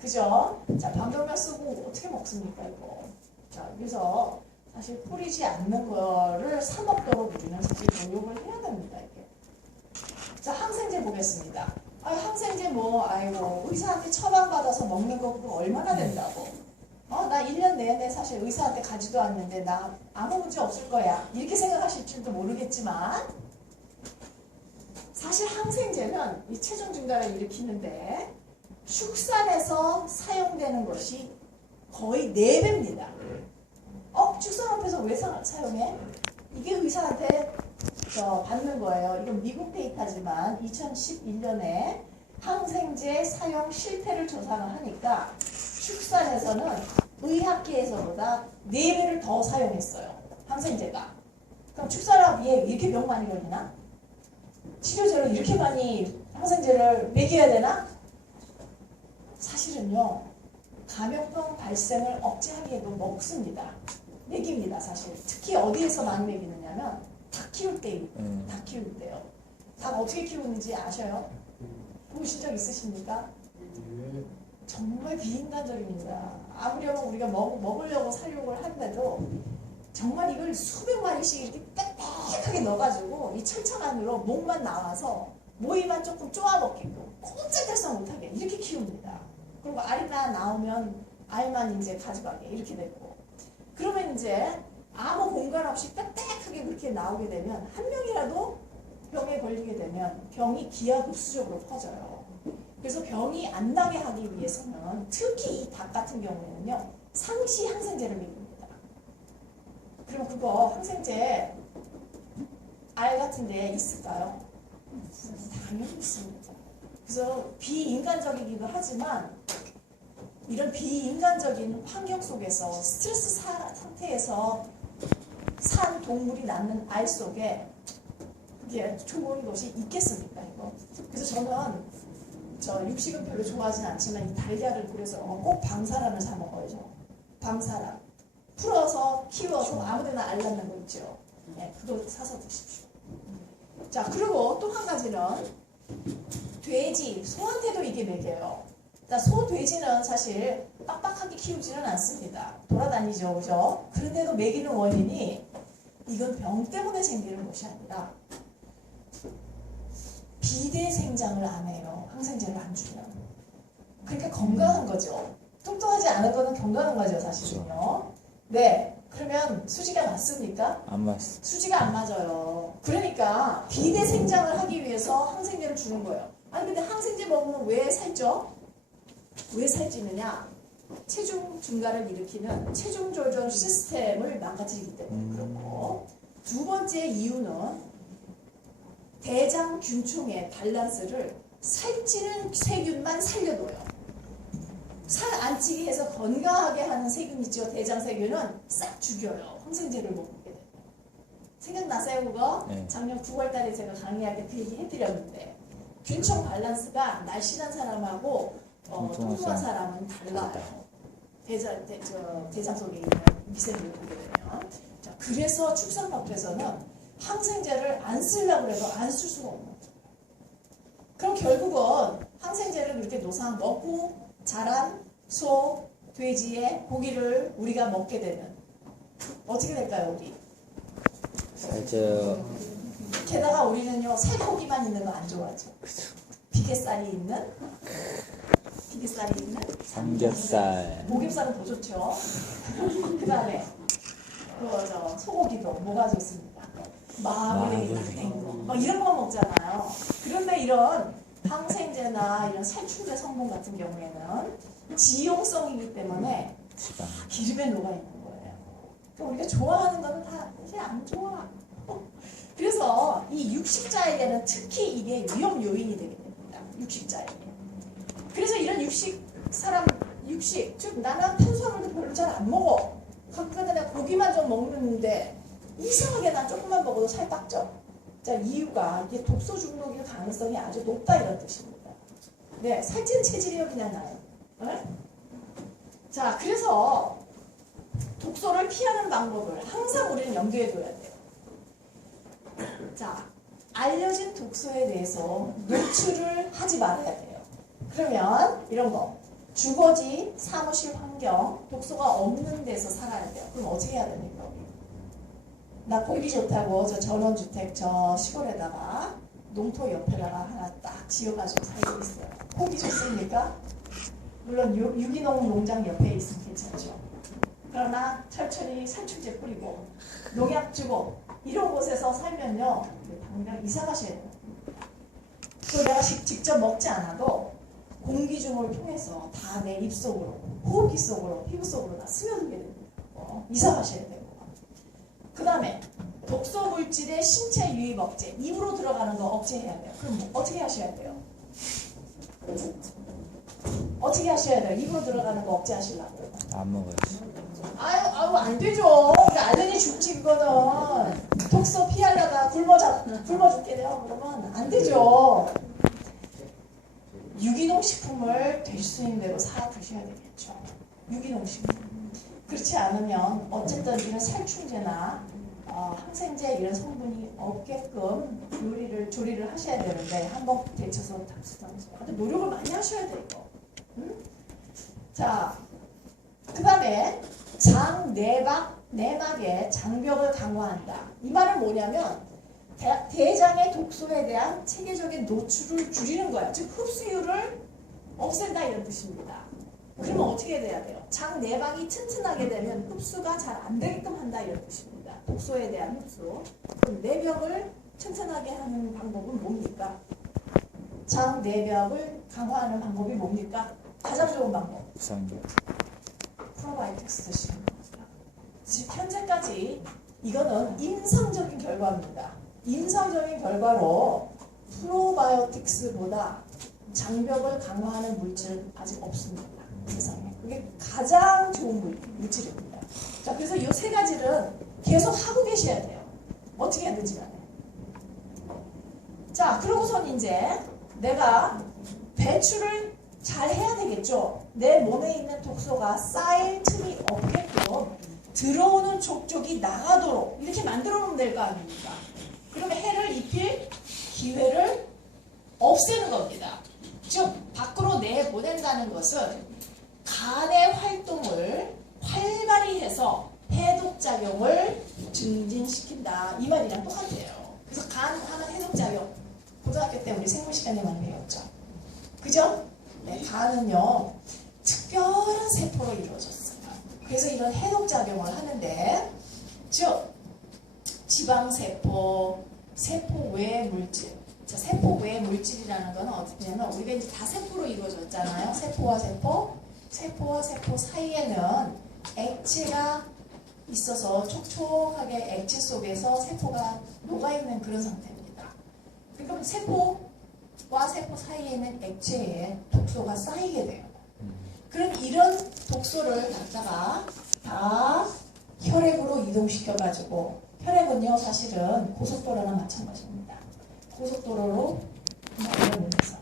그죠? 자, 방독면 쓰고 어떻게 먹습니까, 이거? 자, 그래서 사실 뿌리지 않는 거를 사 먹도록 우리는 사실 교육을 해야 됩니다, 이게. 자, 항생제 보겠습니다. 항생제 아이고, 의사한테 처방받아서 먹는 거 그거 얼마나 된다고. 나 1년 내내 사실 의사한테 가지도 않는데 나 아무 문제 없을 거야. 이렇게 생각하실 줄도 모르겠지만, 사실 항생제는 이 체중 증가를 일으키는데, 축산에서 사용되는 것이 거의 4배입니다. 축산업에서 왜 사용해? 이게 의사한테 받는 거예요. 이건 미국 데이터지만 2011년에 항생제 사용 실패를 조사를 하니까 축산에서는 의학계에서보다 4배를 더 사용했어요. 항생제가. 그럼 축산업이 이렇게 병 많이 걸리나? 치료제를 이렇게 많이 항생제를 먹여야 되나? 사실은요. 감염병 발생을 억제하기에도 먹습니다. 먹입니다, 사실. 특히 어디에서 많이 먹이느냐면 닭 키울 때요. 닭 키울 때요. 닭 어떻게 키우는지 아셔요? 보신 적 있으십니까? 정말 비인간적입니다. 아무렴 우리가 먹으려고 살려고 하는데도 정말 이걸 수백 마리씩 이렇게 빽빽하게 넣어가지고 이 철창 안으로 목만 나와서 모이만 조금 쪼아먹히고 꼼짝달싹 못하게 이렇게 키웁니다. 그리고 알이나 나오면 알만 이제 가져가게 이렇게 되고 그러면 이제 아무 공간 없이 빽빽하게 그렇게 나오게 되면 한 명이라도 병에 걸리게 되면 병이 기하급수적으로 퍼져요. 그래서 병이 안 나게 하기 위해서는 특히 이 닭 같은 경우에는요 상시 항생제를 먹입니다. 그럼 그거 항생제 알 같은 데 있을까요? 당연히 있습니다. 그래서 비인간적이기도 하지만 이런 비인간적인 환경 속에서 스트레스 상태에서 산 동물이 낳는 알 속에 그게 좋은 것이 있겠습니까, 이거? 그래서 저는 육식은 별로 좋아하진 않지만 이 달걀을 그래서 꼭 방사람을 사 먹어야죠. 방사람. 풀어서 키워서 아무데나 알 낳는 거 있죠. 네, 그거 사서 드십시오. 자, 그리고 또 한 가지는 돼지, 소한테도 이게 먹여요. 소, 돼지는 사실 빡빡하게 키우지는 않습니다. 돌아다니죠, 그죠? 그런데도 먹이는 원인이 이건 병 때문에 생기는 것이 아니라 비대생장을 안 해요. 항생제를 안 주면. 그러니까 건강한 거죠. 뚱뚱하지 않은 거는 건강한 거죠, 사실은요. 네. 그러면 수지가 맞습니까? 안 맞습니다. 수지가 안 맞아요. 그러니까 비대생장을 하기 위해서 항생제를 주는 거예요. 아니 근데 항생제 먹으면 왜 살쪄? 왜 살찌느냐? 체중 증가를 일으키는 체중 조절 시스템을 망가뜨리기 때문에 그렇고, 두 번째 이유는 대장균총의 밸런스를 살찌는 세균만 살려둬요. 살 안 찌게 해서 건강하게 하는 세균 있죠. 대장세균은 싹 죽여요. 항생제를 먹게 되면. 생각나세요 그거? 네. 작년 9월달에 제가 강의할 때 그 얘기 해드렸는데, 균총 밸런스가 날씬한 사람하고 통통한 사람은 달라요. 대장 속에 있는 미세균을 보게 되면. 자, 그래서 축산업에서는 항생제를 안 쓰려고 해도 안 쓸 수가 없는 거예요. 그럼 결국은 항생제를 그렇게 노상 먹고 자란 소, 돼지의 고기를 우리가 먹게 되면 어떻게 될까요, 우리? 살쪄. 게다가 우리는요, 살코기만 있는 거 안 좋아하죠. 비계살이 있는 삼겹살. 목욕살은 더 좋죠. 그 다음에 소고기도 뭐가 좋습니까? 마블링 같은 거, 막 이런 거 먹잖아요. 그런데 이런 항생제나 이런 살충제 성분 같은 경우에는 지용성이기 때문에 지방. 기름에 녹아 있는 거예요. 그러니까 우리가 좋아하는 거는 다 사실 안 좋아. 그래서 이 육식자에게는 특히 이게 위험 요인이 되게 됩니다. 육식자에게. 그래서 이런 육식, 즉 나는 탄수화물도 별로 잘 안 먹어. 가끔가다 내가 고기만 좀 먹는데 이상하게 난 조금만 먹어도 살 빠져. 자, 이유가 이게 독소 중독일 가능성이 아주 높다 이런 뜻입니다. 네, 살찐 체질이요 그냥 나요. 네? 자, 그래서 독소를 피하는 방법을 항상 우리는 염두에 둬야 돼요. 자, 알려진 독소에 대해서 노출을 하지 말아야 돼요. 그러면 이런 거, 주거지, 사무실 환경, 독소가 없는 데서 살아야 돼요. 그럼 어떻게 해야 됩니까? 나 공기 좋다고 저 전원주택 저 시골에다가 농토 옆에다가 하나 딱 지어가지고 살고 있어요. 공기 좋습니까? 물론 유기농 농장 옆에 있으면 괜찮죠. 그러나 철저히 살충제 뿌리고 농약 주고 이런 곳에서 살면요, 당장 이사 가셔야 돼요. 또 내가 직접 먹지 않아도 공기 중을 통해서 다 내 입 속으로, 호흡기 속으로, 피부 속으로 다 스며들게 됩니다. 이사 가셔야 되고. 그 다음에 독소 물질의 신체 유입 억제, 입으로 들어가는 거 억제해야 돼요. 그럼 어떻게 하셔야 돼요? 어떻게 하셔야 돼요? 입으로 들어가는 거 억제하시려고. 안 먹어야지. 아유, 안 되죠. 알레르기 죽지, 그거는. 독소 피하려다 굶어 죽게 돼요. 그러면 안 되죠. 유기농 식품을 될 수 있는 대로 사 드셔야 되겠죠. 유기농 식품. 그렇지 않으면 어쨌든 이런 살충제나 항생제 이런 성분이 없게끔 조리를 하셔야 되는데 한번 데쳐서 담수담수. 근데 노력을 많이 하셔야 돼요. 자, 그 다음에 장 내막의 장벽을 강화한다. 이 말은 뭐냐면 대장의 독소에 대한 체계적인 노출을 줄이는 거야. 즉 흡수율을 없앤다 이런 뜻입니다. 그러면 어떻게 돼야 돼요? 장 내막이 튼튼하게 되면 흡수가 잘 안 되게끔 한다 이런 뜻입니다. 독소에 대한 흡수. 그럼 내벽을 튼튼하게 하는 방법은 뭡니까? 장 내벽을 강화하는 방법이 뭡니까? 가장 좋은 방법. 우상계. 프로바이오틱스 드시는 겁니다. 즉 현재까지 이거는 임상적인 결과입니다. 임상적인 결과로 프로바이오틱스보다 장벽을 강화하는 물질은 아직 없습니다. 세상에. 그게 가장 좋은 물질입니다. 자, 그래서 이 세 가지를 계속 하고 계셔야 돼요. 어떻게 하든지 간에. 자, 그러고선 이제 내가 배출을 잘 해야 되겠죠. 내 몸에 있는 독소가 쌓일 틈이 없게끔 들어오는 족족이 나가도록 이렇게 만들어 놓으면 될 거 아닙니까? 그러면 해를 입힐 기회를 없애는 겁니다. 즉 밖으로 내보낸다는 것은 간의 활동을 활발히 해서 해독작용을 증진시킨다. 이 말이랑 똑같아요. 그래서 간 하면 해독작용. 고등학교 때 우리 생물시간에 많이 배웠죠. 그죠? 네, 간은요 특별한 세포로 이루어졌어요. 그래서 이런 해독작용을 하는데, 즉 지방세포, 세포 외의 물질, 자, 세포 외 물질이라는 거는 어떻냐면 우리가 이제 다 세포로 이루어졌잖아요. 세포와 세포, 세포와 세포 사이에는 액체가 있어서 촉촉하게 액체 속에서 세포가 녹아있는 그런 상태입니다. 그러니까 세포와 세포 사이에는 액체에 독소가 쌓이게 돼요. 그럼 이런 독소를 갖다가 다 혈액으로 이동시켜가지고, 혈액은요 사실은 고속도로랑 마찬가지입니다. 고속도로로 만들어내서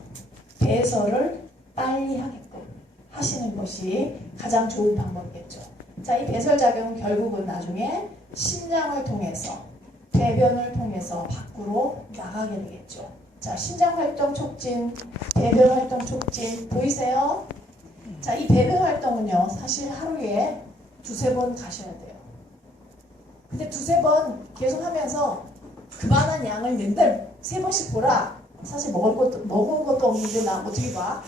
배설을 빨리 하게끔 하시는 것이 가장 좋은 방법이겠죠. 자, 이 배설작용은 결국은 나중에 신장을 통해서, 배변을 통해서 밖으로 나가게 되겠죠. 자, 신장활동 촉진, 배변활동 촉진 보이세요? 자, 이 배변활동은요 사실 하루에 두세 번 가셔야 돼요. 근데 두세 번 계속 하면서 그만한 양을 맨날 세 번씩 보라. 사실 먹은 것도 없는데 나 어떻게 봐?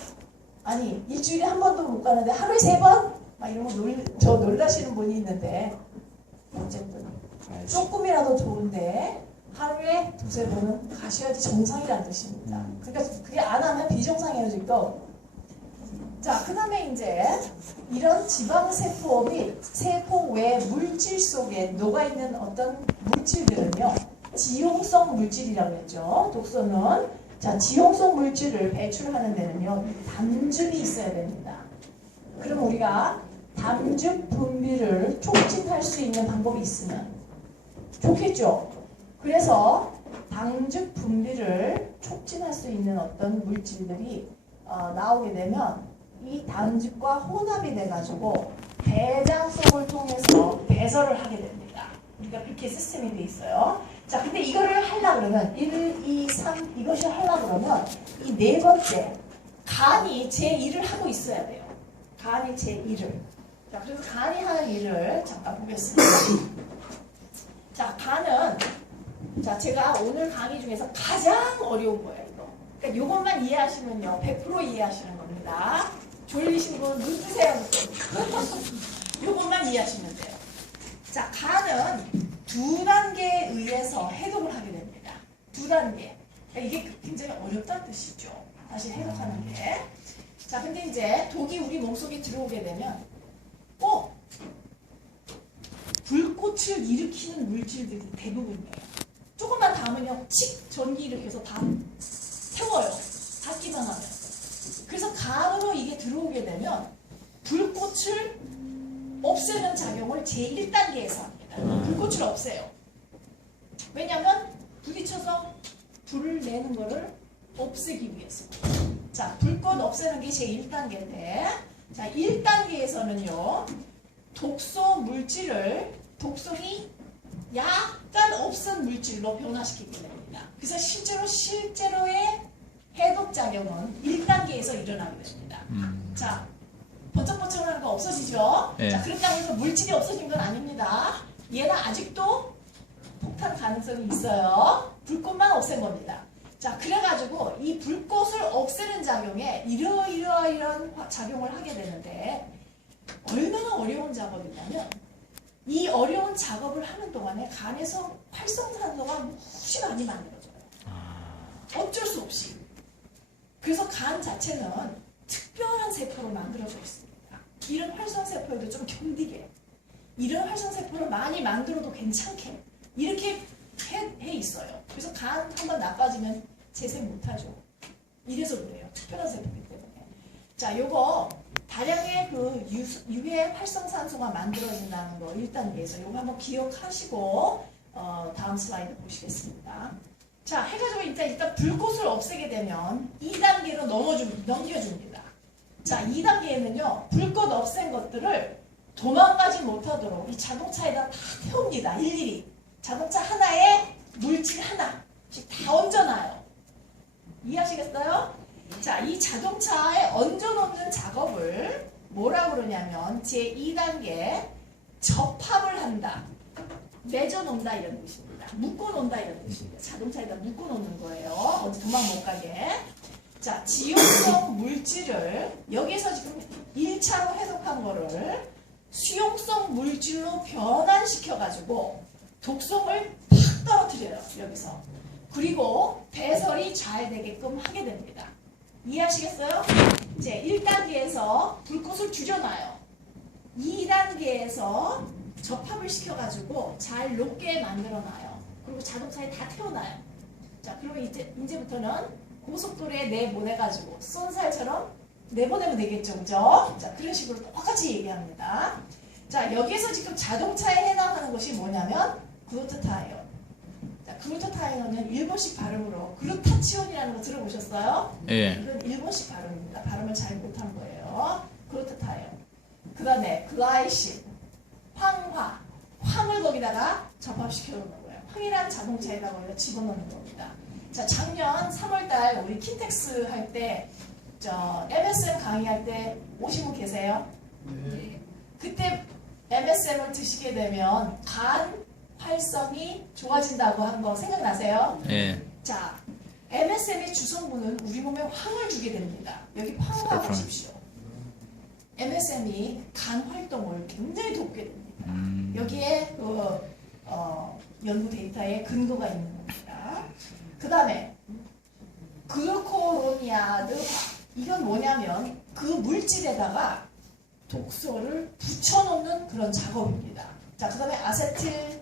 아니, 일주일에 한 번도 못 가는데 하루에 세 번? 막 이런 거 놀라시는 분이 있는데, 어쨌든 조금이라도 좋은데 하루에 두세 번은 가셔야지 정상이라는 뜻입니다. 그러니까 그게 안 하면 비정상이에요 지금. 자, 그 다음에 이제 이런 지방세포 및 세포 외 물질 속에 녹아있는 어떤 물질들은요, 지용성 물질이라고 했죠. 독소는. 자, 지용성 물질을 배출하는 데는요, 담즙이 있어야 됩니다. 그럼 우리가 담즙 분비를 촉진할 수 있는 방법이 있으면 좋겠죠. 그래서 담즙 분비를 촉진할 수 있는 어떤 물질들이 나오게 되면 이 담즙과 혼합이 돼가지고 대장 속을 통해서 배설을 하게 됩니다. 우리가 그렇게 시스템이 돼 있어요. 자, 근데 이거를 하려고 그러면 1, 2, 3 이것이 하려고 그러면 이 네 번째 간이 제 일을 하고 있어야 돼요. 간이 제 일을. 자, 그래서 간이 하는 일을 잠깐 보겠습니다. 자, 간은, 자, 제가 오늘 강의 중에서 가장 어려운 거예요, 이거. 그러니까 이것만 이해하시면요 100% 이해하시는 겁니다. 졸리신 분 눈 뜨세요. 이것만 이해하시면 돼요. 자, 간은 두 단계에 의해서 해독을 하게 됩니다. 두 단계. 그러니까 이게 굉장히 어렵다는 뜻이죠. 다시 해독하는 게. 자, 근데 이제 독이 우리 몸속에 들어오게 되면 불꽃을 일으키는 물질들이 대부분이에요. 조금만 닿으면요 칙 전기 일으켜서 다 태워요. 닿기만 하면. 그래서 간으로 이게 들어오게 되면 불꽃을 없애는 작용을 제1단계에서 합니다. 불꽃을 없애요. 왜냐하면 부딪혀서 불을 내는 거를 없애기 위해서. 자, 불꽃 없애는 게 제1단계인데, 자, 1단계에서는요 독소 물질을 독성이 약간 없은 물질로 변화시키게 됩니다. 그래서 실제로의 해독작용은 1단계에서 일어나게 됩니다. 자, 번쩍번쩍하는 거 없어지죠? 네. 자, 그렇다고 해서 물질이 없어진 건 아닙니다. 얘는 아직도 폭탄 가능성이 있어요. 불꽃만 없앤 겁니다. 자, 그래가지고 이 불꽃을 없애는 작용에 이런 작용을 하게 되는데, 얼마나 어려운 작업이냐면 이 어려운 작업을 하는 동안에 간에서 활성산소가 무지 많이 만들어져요. 어쩔 수 없이. 그래서 간 자체는 특별한 세포로 만들어져 있습니다. 이런 활성세포에도 좀 견디게, 이런 활성세포를 많이 만들어도 괜찮게 이렇게 해 있어요. 그래서 간 한번 나빠지면 재생 못하죠. 이래서 그래요. 특별한 세포이기 때문에. 자, 요거 다량의 그 유해 활성산소가 만들어진다는 거 1단계에서 요거 한번 기억하시고 다음 슬라이드 보시겠습니다. 자, 해가지고 일단 불꽃을 없애게 되면 2단계로 넘겨줍니다. 자, 2단계에는요 불꽃 없앤 것들을 도망가지 못하도록 이 자동차에다 다 태웁니다. 일일이 자동차 하나에 물질 하나씩 다 얹어놔요. 이해하시겠어요? 자, 이 자동차에 얹어놓는 작업을 뭐라 그러냐면 제2단계 접합을 한다, 맺어놓는다 이런 뜻입니다. 묶어놓는다 이런 뜻입니다. 자동차에다 묶어놓는 거예요. 어디 도망 못 가게. 자, 지용성 물질을 여기서 지금 1차로 해석한 거를 수용성 물질로 변환시켜가지고 독성을 팍 떨어뜨려요. 여기서. 그리고 배설이 잘 되게끔 하게 됩니다. 이해하시겠어요? 이제 1단계에서 불꽃을 줄여놔요. 2단계에서 접합을 시켜가지고 잘 녹게 만들어놔요. 그리고 자동차에 다 태워놔요. 자, 그러면 이제부터는 고속도로에 내보내가지고 쏜살처럼 내보내면 되겠죠, 그죠? 자, 그런 식으로 똑같이 얘기합니다. 자, 여기에서 지금 자동차에 해당하는 것이 뭐냐면 글루타타이온. 자, 글루타타이온은 일본식 발음으로 글루타치온이라는 거 들어보셨어요? 예. 이건 일본식 발음입니다. 발음을 잘 못한 거예요. 글루타타이온. 그 다음에 글라이신, 황을 거기다가 접합시켜 놓는 거예요. 황이란 자동차에다가 거기다 집어넣는 겁니다. 자, 작년 3월달 우리 킨텍스 할 때, MSM 강의할 때 오신 분 계세요? 네. 그때 MSM을 드시게 되면 간 활성이 좋아진다고 한 거 생각나세요? 예. 자, MSM의 주성분은 우리 몸에 황을 주게 됩니다. 여기 황과 보십시오. MSM이 간 활동을 굉장히 돕게 됩니다. 여기에 연구 데이터에 근거가 있는 겁니다. 그 다음에 글루코로니아드화. 이건 뭐냐면 그 물질에다가 독소를 붙여놓는 그런 작업입니다. 자, 그 다음에 아세틸,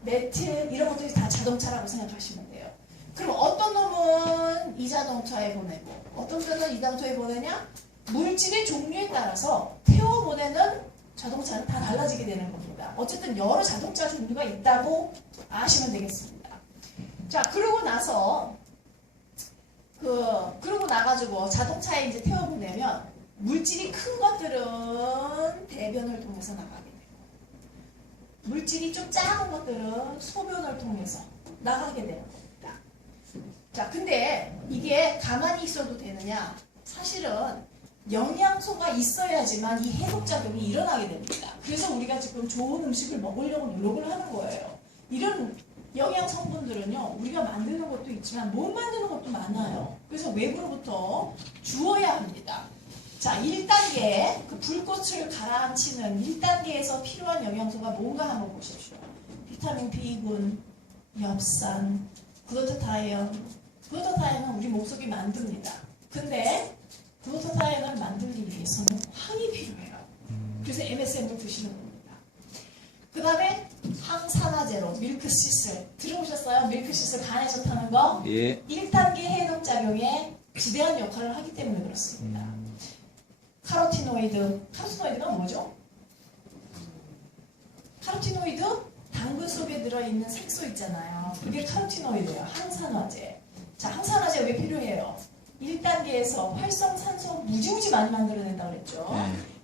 메틸 이런 것들이 다 자동차라고 생각하시면 돼요. 그럼 어떤 놈은 이 자동차에 보내고 어떤 놈은 이 자동차에 보내냐? 물질의 종류에 따라서 태워보내는 자동차는 다 달라지게 되는 겁니다. 어쨌든 여러 자동차 종류가 있다고 아시면 되겠습니다. 자, 그러고 나서 그러고 나가지고 자동차에 이제 태워보내면 물질이 큰 것들은 대변을 통해서 나가게 되고 물질이 좀 작은 것들은 소변을 통해서 나가게 되는 겁니다. 자, 근데 이게 가만히 있어도 되느냐? 사실은 영양소가 있어야지만 이 해독작용이 일어나게 됩니다. 그래서 우리가 지금 좋은 음식을 먹으려고 노력을 하는 거예요. 이런 영양 성분들은요, 우리가 만드는 것도 있지만 못 만드는 것도 많아요. 그래서 외부로부터 주어야 합니다. 자, 1단계, 그 불꽃을 가라앉히는 1단계에서 필요한 영양소가 뭔가 한번 보십시오. 비타민 B군, 엽산, 글루타타이온. 글루타타이온은 우리 몸속에 만듭니다. 근데 글루타타이온을 만들기 위해서는 황이 필요해요. 그래서 MSM을 드시는 겁니다. 그 다음에 항산화제로 밀크시슬 들어보셨어요? 밀크시슬 간에 좋다는 거? 예. 1단계 해독작용에 지대한 역할을 하기 때문에 그렇습니다. 카로티노이드가 뭐죠? 카로티노이드? 당근 속에 들어있는 색소 있잖아요. 그게 카로티노이드예요. 항산화제. 자, 항산화제 왜 필요해요? 1단계에서 활성산소 무지무지 많이 만들어낸다고 그랬죠.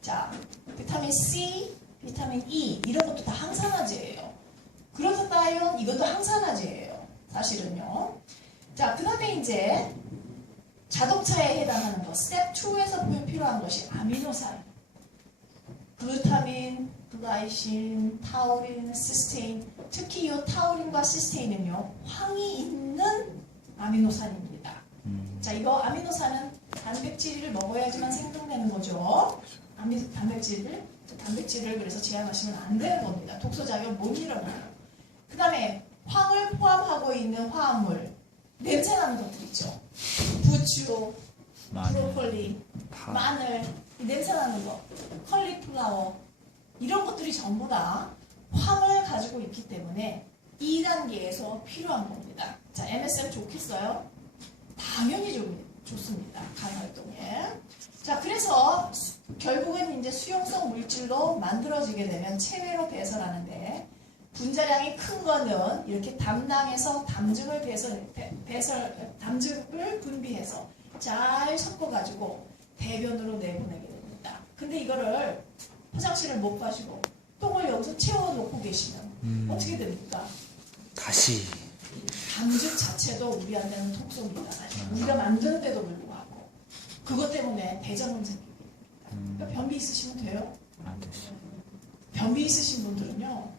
자, 비타민 C, 비타민 E 이런 것도 다 항산화제예요. 글루타타이온 이것도 항산화제예요. 사실은요. 자, 그 다음에 이제 자동차에 해당하는 것 스텝 2에서 보면 필요한 것이 아미노산, 글루타민, 글라이신, 타우린, 시스테인. 특히 이 타우린과 시스테인은요, 황이 있는 아미노산입니다. 자, 이거 아미노산은 단백질을 먹어야지만 생성되는 거죠. 단백질을 그래서 제한하시면 안 되는 겁니다. 독소작용 못 일어나요. 그 다음에 황을 포함하고 있는 화합물, 냄새나는 것들 있죠. 부추, 브로콜리, 마늘, 냄새나는 거, 컬리플라워 이런 것들이 전부 다 황을 가지고 있기 때문에 2단계에서 필요한 겁니다. 자, MSM 좋겠어요? 당연히 좋습니다. 간 활동에. 자, 그래서 결국은 이제 수용성 물질로 만들어지게 되면 체외로 배설하는데 분자량이 큰 거는 이렇게 담낭에서 담즙을 담즙을 분비해서 잘 섞어가지고 대변으로 내보내게 됩니다. 근데 이거를 화장실을 못 가시고 똥을 여기서 채워놓고 계시면 어떻게 됩니까? 다시. 담즙 자체도 우리한테는 독소입니다. 사실. 우리가 만드는데도 불구하고 그것 때문에 대장염 생기게 됩니다. 그러니까 변비 있으시면 돼요? 안 되시. 변비 있으신 분들은요,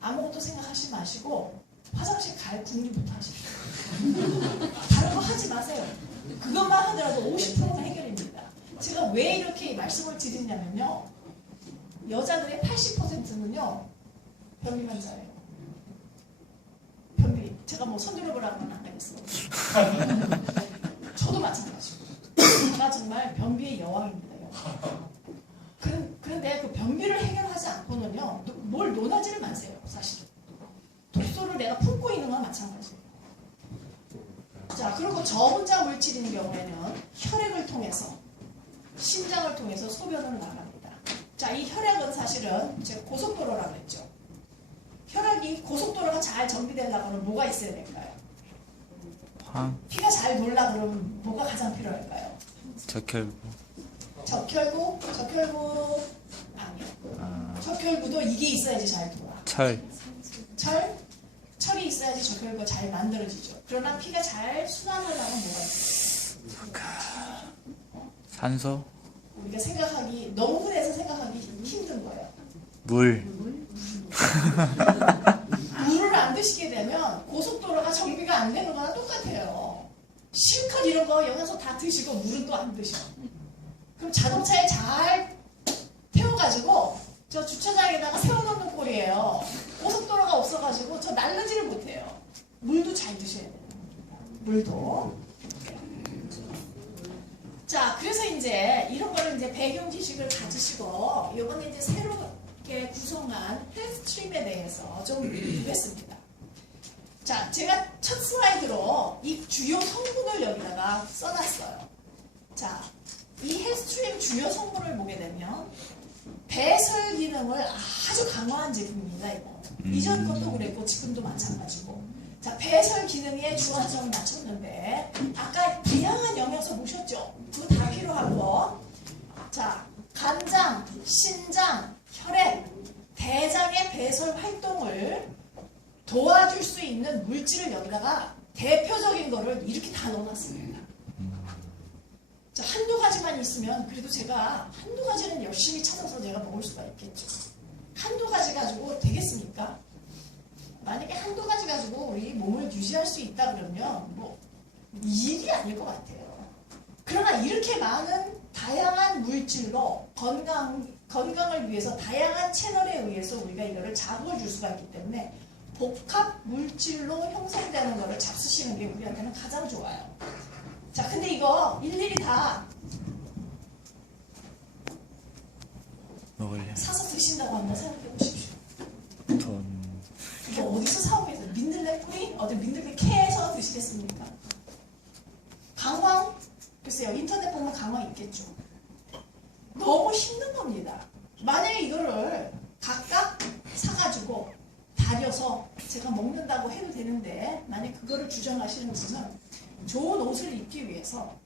아무것도 생각하지 마시고 화장실 갈 궁리부터 하십시오. 다른 거 하지 마세요. 그것만 하더라도 50%는 해결입니다. 제가 왜 이렇게 말씀을 드리냐면요, 여자들의 80%는요 변비 환자예요. 변비. 제가 뭐 손들어보라고는 안 하겠어요. 저도 마찬가지고. 제가 정말 변비의 여왕입니다. 여왕. 그런데 그 변비를 해결하지 않고는요, 뭘 논하지를 마세요, 사실은. 독소를 내가 품고 있는 건 마찬가지예요. 자, 그리고 저분자 물질인 경우에는 혈액을 통해서, 심장을 통해서 소변으로 나갑니다. 자, 이 혈액은 사실은 제가 고속도로라고 했죠. 혈액이 고속도로가 잘 정비되려면 뭐가 있어야 될까요? 황, 피가 잘 돌라 그러면 뭐가 가장 필요할까요? 적혈구, 적혈구 아니요. 적혈구도 이게 있어야지 잘 돌아. 철이 있어야지 적혈구가 잘 만들어지죠. 그러나 피가 잘 순환하려면 뭐가 있어요? 산소, 우리가 생각하기 너무 흔해서 생각하기 힘든 거예요. 물, 물을 안 드시게 되면 고속도로가 정비가 안 되는 거랑 똑같아요. 실컷 이런 거 영양소 다 드시고 물은 또 안 드셔. 그럼 자동차에 잘 태워가지고 저 주차장에다가 세워놓는 꼴이에요. 고속도로가 없어가지고 저 날르지를 못해요. 물도 잘 드셔야 돼요. 물도. 자, 그래서 이제 이런 거를 이제 배경 지식을 가지시고 이번에 이제 새롭게 구성한 헬스트림에 대해서 좀 보겠습니다. 자, 제가 첫 슬라이드로 이 주요 성분을 여기다가 써놨어요. 자, 이 헬스트림 주요 성분을 보게 되면 배설 기능을 아주 강화한 제품입니다. 이거. 이전 것도 그랬고 지금도 마찬가지고. 자, 배설 기능에 주안점을 맞췄는데 아까 다양한 영양소 보셨죠? 그거 다 필요한 거. 자, 간장, 신장, 혈액, 대장의 배설 활동을 도와줄 수 있는 물질을 여기다가 대표적인 거를 이렇게 다 넣어놨습니다. 자, 한두 가지만 있으면 그래도 제가 한두 가지는 열심히 찾아서 제가 먹을 수가 있겠죠. 한두 가지 가지고 되겠습니까? 만약에 한두 가지 가지고 우리 몸을 유지할 수 있다 그러면 뭐 일이 아닐 것 같아요. 그러나 이렇게 많은 다양한 물질로 건강을 위해서 다양한 채널에 의해서 우리가 이거를 자극을 줄 수가 있기 때문에 복합 물질로 형성되는 거를 잡수시는 게 우리한테는 가장 좋아요. 자, 근데 이거 일일이 다 먹을래? 사서 드신다고 한번 생각해 보십시오. 돈, 이거 어디서 사고 계세요? 민들레 뿌리? 어디 민들레 캐에서 드시겠습니까? 강황? 글쎄요, 인터넷 보면 강황 있겠죠. 너무 힘든 겁니다. 만약에 이거를 각각 사가지고 다려서 제가 먹는다고 해도 되는데, 만약 그거를 주장하시는 분은 좋은 옷을 입기 위해서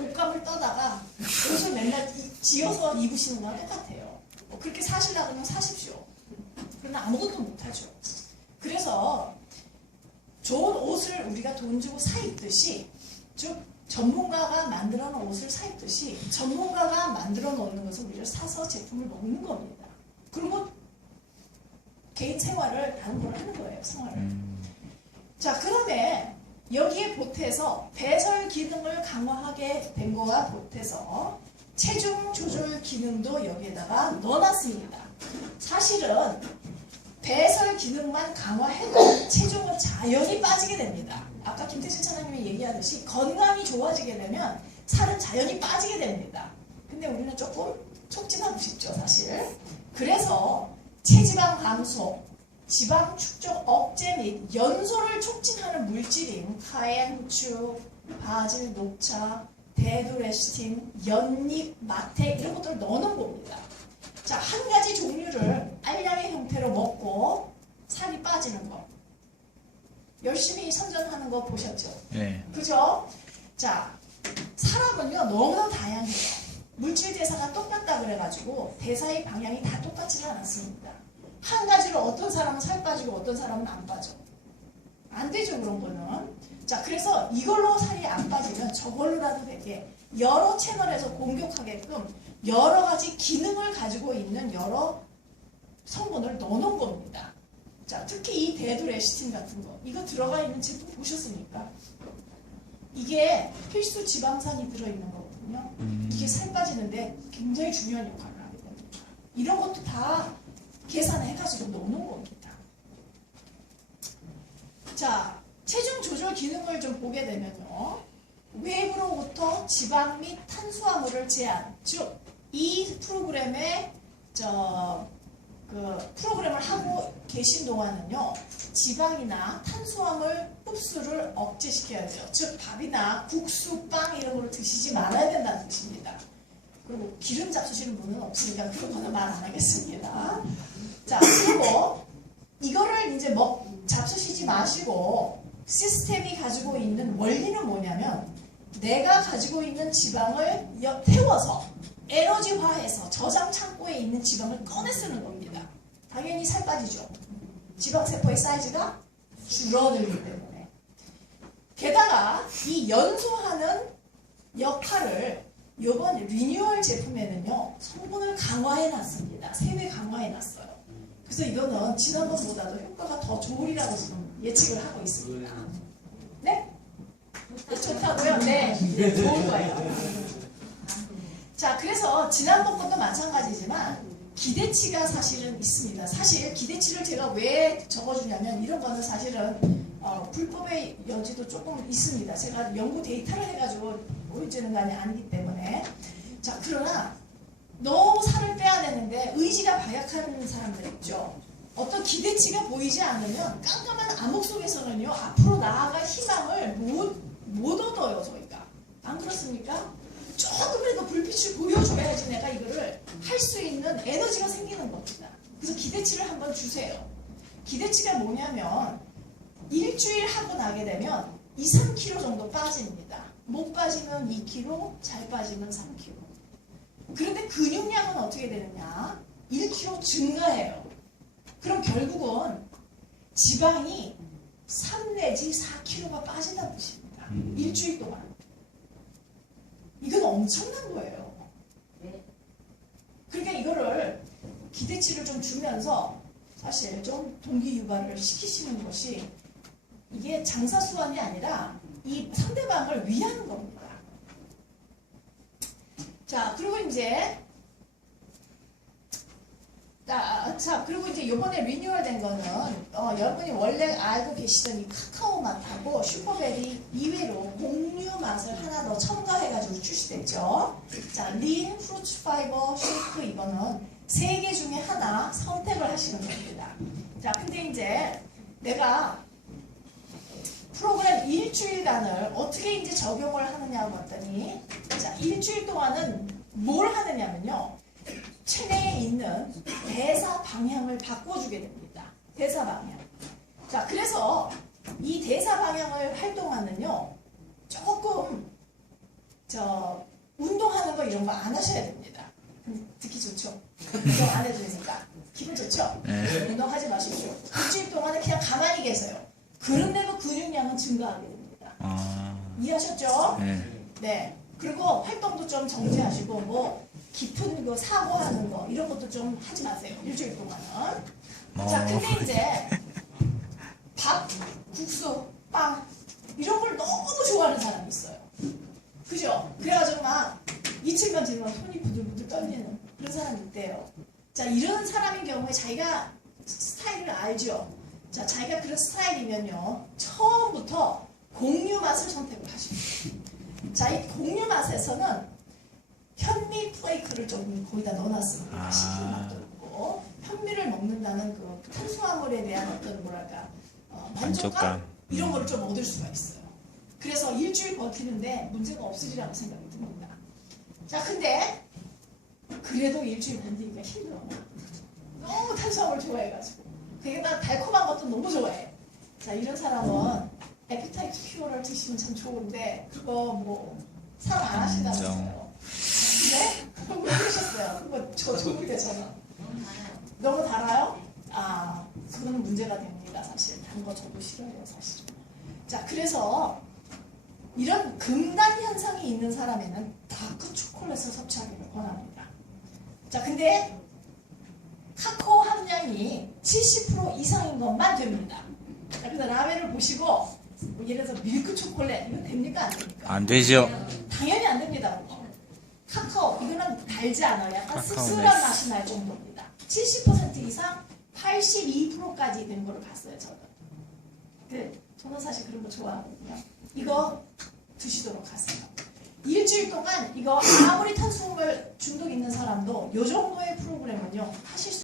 옷감을 떠다가 옷을 맨날 지어서 입으시는 거랑 똑같아요. 그렇게 사시려고 하면 사십시오. 그러나 아무것도 못하죠. 그래서 좋은 옷을 우리가 돈 주고 사 입듯이, 즉 전문가가 만들어 놓은 옷을 사 입듯이 전문가가 만들어 놓는 것을 우리가 사서 제품을 먹는 겁니다. 그리고 개인 생활을 다른 걸 하는 거예요. 생활을. 자, 그런데 여기에 보태서 배설 기능을 강화하게 된 거와 보태서 체중 조절 기능도 여기에다가 넣어놨습니다. 사실은 배설 기능만 강화해도 체중은 자연히 빠지게 됩니다. 아까 김태진 차장님이 얘기하듯이 건강이 좋아지게 되면 살은 자연히 빠지게 됩니다. 근데 우리는 조금 촉진하고 싶죠, 사실. 그래서 체지방 감소, 지방 축적 억제 및 연소를 촉진하는 물질인 카엔, 후추, 바질, 녹차, 데두레시틴, 연잎, 마테 이런 것들을 넣어놓은 겁니다. 자, 한 가지 종류를 알약의 형태로 먹고 살이 빠지는 거. 열심히 선전하는 거 보셨죠? 네. 그죠? 자, 사람은요 너무나 다양해요. 물질 대사가 똑같다 그래가지고 대사의 방향이 다 똑같지는 않습니다. 한 가지로 어떤 사람은 살 빠지고 어떤 사람은 안 빠져. 안 되죠, 그런 거는. 자, 그래서 이걸로 살이 안 빠지면 저걸로라도 되게 여러 채널에서 공격하게끔 여러 가지 기능을 가지고 있는 여러 성분을 넣어놓은 겁니다. 자, 특히 이 데두레시틴 같은 거, 이거 들어가 있는 제품 보셨습니까? 이게 필수 지방산이 들어있는 거거든요. 이게 살 빠지는데 굉장히 중요한 역할을 하게 됩니다. 이런 것도 다 계산해가지고 넣어놓은 겁니다. 자, 체중 조절 기능을 좀 보게 되면요. 외부로부터 지방 및 탄수화물을 제한. 즉, 이 프로그램에 프로그램을 하고 계신 동안은요, 지방이나 탄수화물 흡수를 억제시켜야 돼요. 즉, 밥이나 국수, 빵 이런 거를 드시지 말아야 된다는 뜻입니다. 그리고 기름 잡수시는 분은 없으니까 그런 거는 말 안 하겠습니다. 자, 그리고 이거를 이제 잡수시지 마시고 시스템이 가지고 있는 원리는 뭐냐면 내가 가지고 있는 지방을 태워서 에너지화해서 저장 창고에 있는 지방을 꺼내 쓰는 겁니다. 당연히 살 빠지죠. 지방세포의 사이즈가 줄어들기 때문에. 게다가 이 연소하는 역할을 이번 리뉴얼 제품에는요, 성분을 강화해 놨습니다. 3배 강화해 놨어요. 그래서 이거는 지난번보다도 효과가 더 좋으리라고 지금 예측을 하고 있습니다. 네? 좋다고요? 네. 좋은 거예요. 자, 그래서 지난번 것도 마찬가지지만 기대치가 사실은 있습니다. 사실 기대치를 제가 왜 적어주냐면 이런 거는 사실은 불법의 여지도 조금 있습니다. 제가 연구 데이터를 해가지고 보여주는 거 아니기 때문에. 자, 그러나 너무 살을 빼야 되는데 의지가 발약한 사람들 있죠. 어떤 기대치가 보이지 않으면 깜깜한 암흑 속에서는요, 앞으로 나아갈 희망을 못 얻어요, 저희가. 안 그렇습니까? 조금이라도 불빛을 보여줘야지 내가 이거를 할 수 있는 에너지가 생기는 겁니다. 그래서 기대치를 한번 주세요. 기대치가 뭐냐면 일주일 하고 나게 되면 2, 3kg 정도 빠집니다. 못 빠지면 2kg, 잘 빠지면 3kg. 그런데 근육량은 어떻게 되느냐? 1kg 증가해요. 그럼 결국은 지방이 3 내지 4kg가 빠진다는 뜻입니다. 일주일 동안. 이건 엄청난 거예요. 그러니까 이거를 기대치를 좀 주면서 사실 좀 동기 유발을 시키시는 것이 이게 장사 수완이 아니라 이 상대방을 위하는 겁니다. 자, 그리고 이제 그리고 이제 이번에 리뉴얼된 거는 여러분이 원래 알고 계시던 이 카카오 맛하고 슈퍼베리 이외로 공유 맛을 하나 더 첨가해가지고 출시됐죠. 자, 린 프루츠 파이버 쉐이크 이거는 3개 중에 하나 선택을 하시는 겁니다. 자, 근데 이제 내가 프로그램 일주일간을 어떻게 이제 적용을 하느냐고 봤더니, 자, 일주일 동안은 뭘 하느냐면요, 체내에 있는 대사 방향을 바꿔주게 됩니다. 대사 방향. 자, 그래서 이 대사 방향을 활동하는요, 조금 운동하는 거 이런 거 안 하셔야 됩니다. 듣기 좋죠? 운동 안 해도 되니까 기분 좋죠? 네. 운동하지 마십시오. 일주일 동안은 그냥 가만히 계세요. 그런데도 근육량은 증가하게 됩니다. 이해하셨죠? 네. 그리고 활동도 좀 정지하시고 뭐 깊은 거 사고하는 거 이런 것도 좀 하지 마세요. 일주일 동안은. 자, 근데 이제 밥, 국수, 빵 이런 걸 너무 좋아하는 사람이 있어요. 그죠? 그래가지고 막 이틀간 지나면 손이 부들부들 떨리는 그런 사람이 있대요. 자, 이런 사람인 경우에 자기가 스타일을 알죠. 자, 자기가 그런 스타일이면요, 처음부터 공유 맛을 선택을 하십니다. 자, 이 공유 맛에서는 현미 플레이크를 좀 거기다 넣어놨습니다. 시킨 맛도 있고, 현미를 먹는다는 그 탄수화물에 대한 어떤 뭐랄까 만족감 이런 거를 좀 얻을 수가 있어요. 그래서 일주일 버티는데 문제가 없으리라고 생각이 듭니다. 자, 근데 그래도 일주일 버티기가 힘들어. 너무 탄수화물 좋아해가지고. 그게다 달콤한 것도 너무 좋아해. 자, 이런 사람은 에피타이트 큐어를 드시면 참 좋은데 그거 뭐 사람 안 하신다면서요. 네? 그거 왜 그러셨어요? 그거 저 좋은데 저는. 너무 달아요? 아, 그건 문제가 됩니다. 사실 단 거 저도 싫어해요, 사실. 자, 그래서 이런 금단 현상이 있는 사람에는 다크 초콜릿을 섭취하기를 권합니다. 자, 근데 카카오 함량이 70% 이상인 것만 됩니다. 자, 그래서 라벨을 보시고 뭐 예를 들어서 밀크 초콜릿 이거 됩니까? 안 됩니까? 안 되죠. 당연히 안 됩니다. 카카오 이거는 달지 않아요. 약간 카카오 씁쓸한 네. 맛이 날 정도입니다. 70% 이상 82%까지 된 거를 봤어요, 저는. 저는 사실 그런 거 좋아하거든요. 이거 드시도록 하세요. 일주일 동안 이거 아무리 탄수화물 중독 있는 사람도 이 정도의 프로그램은요 하실 수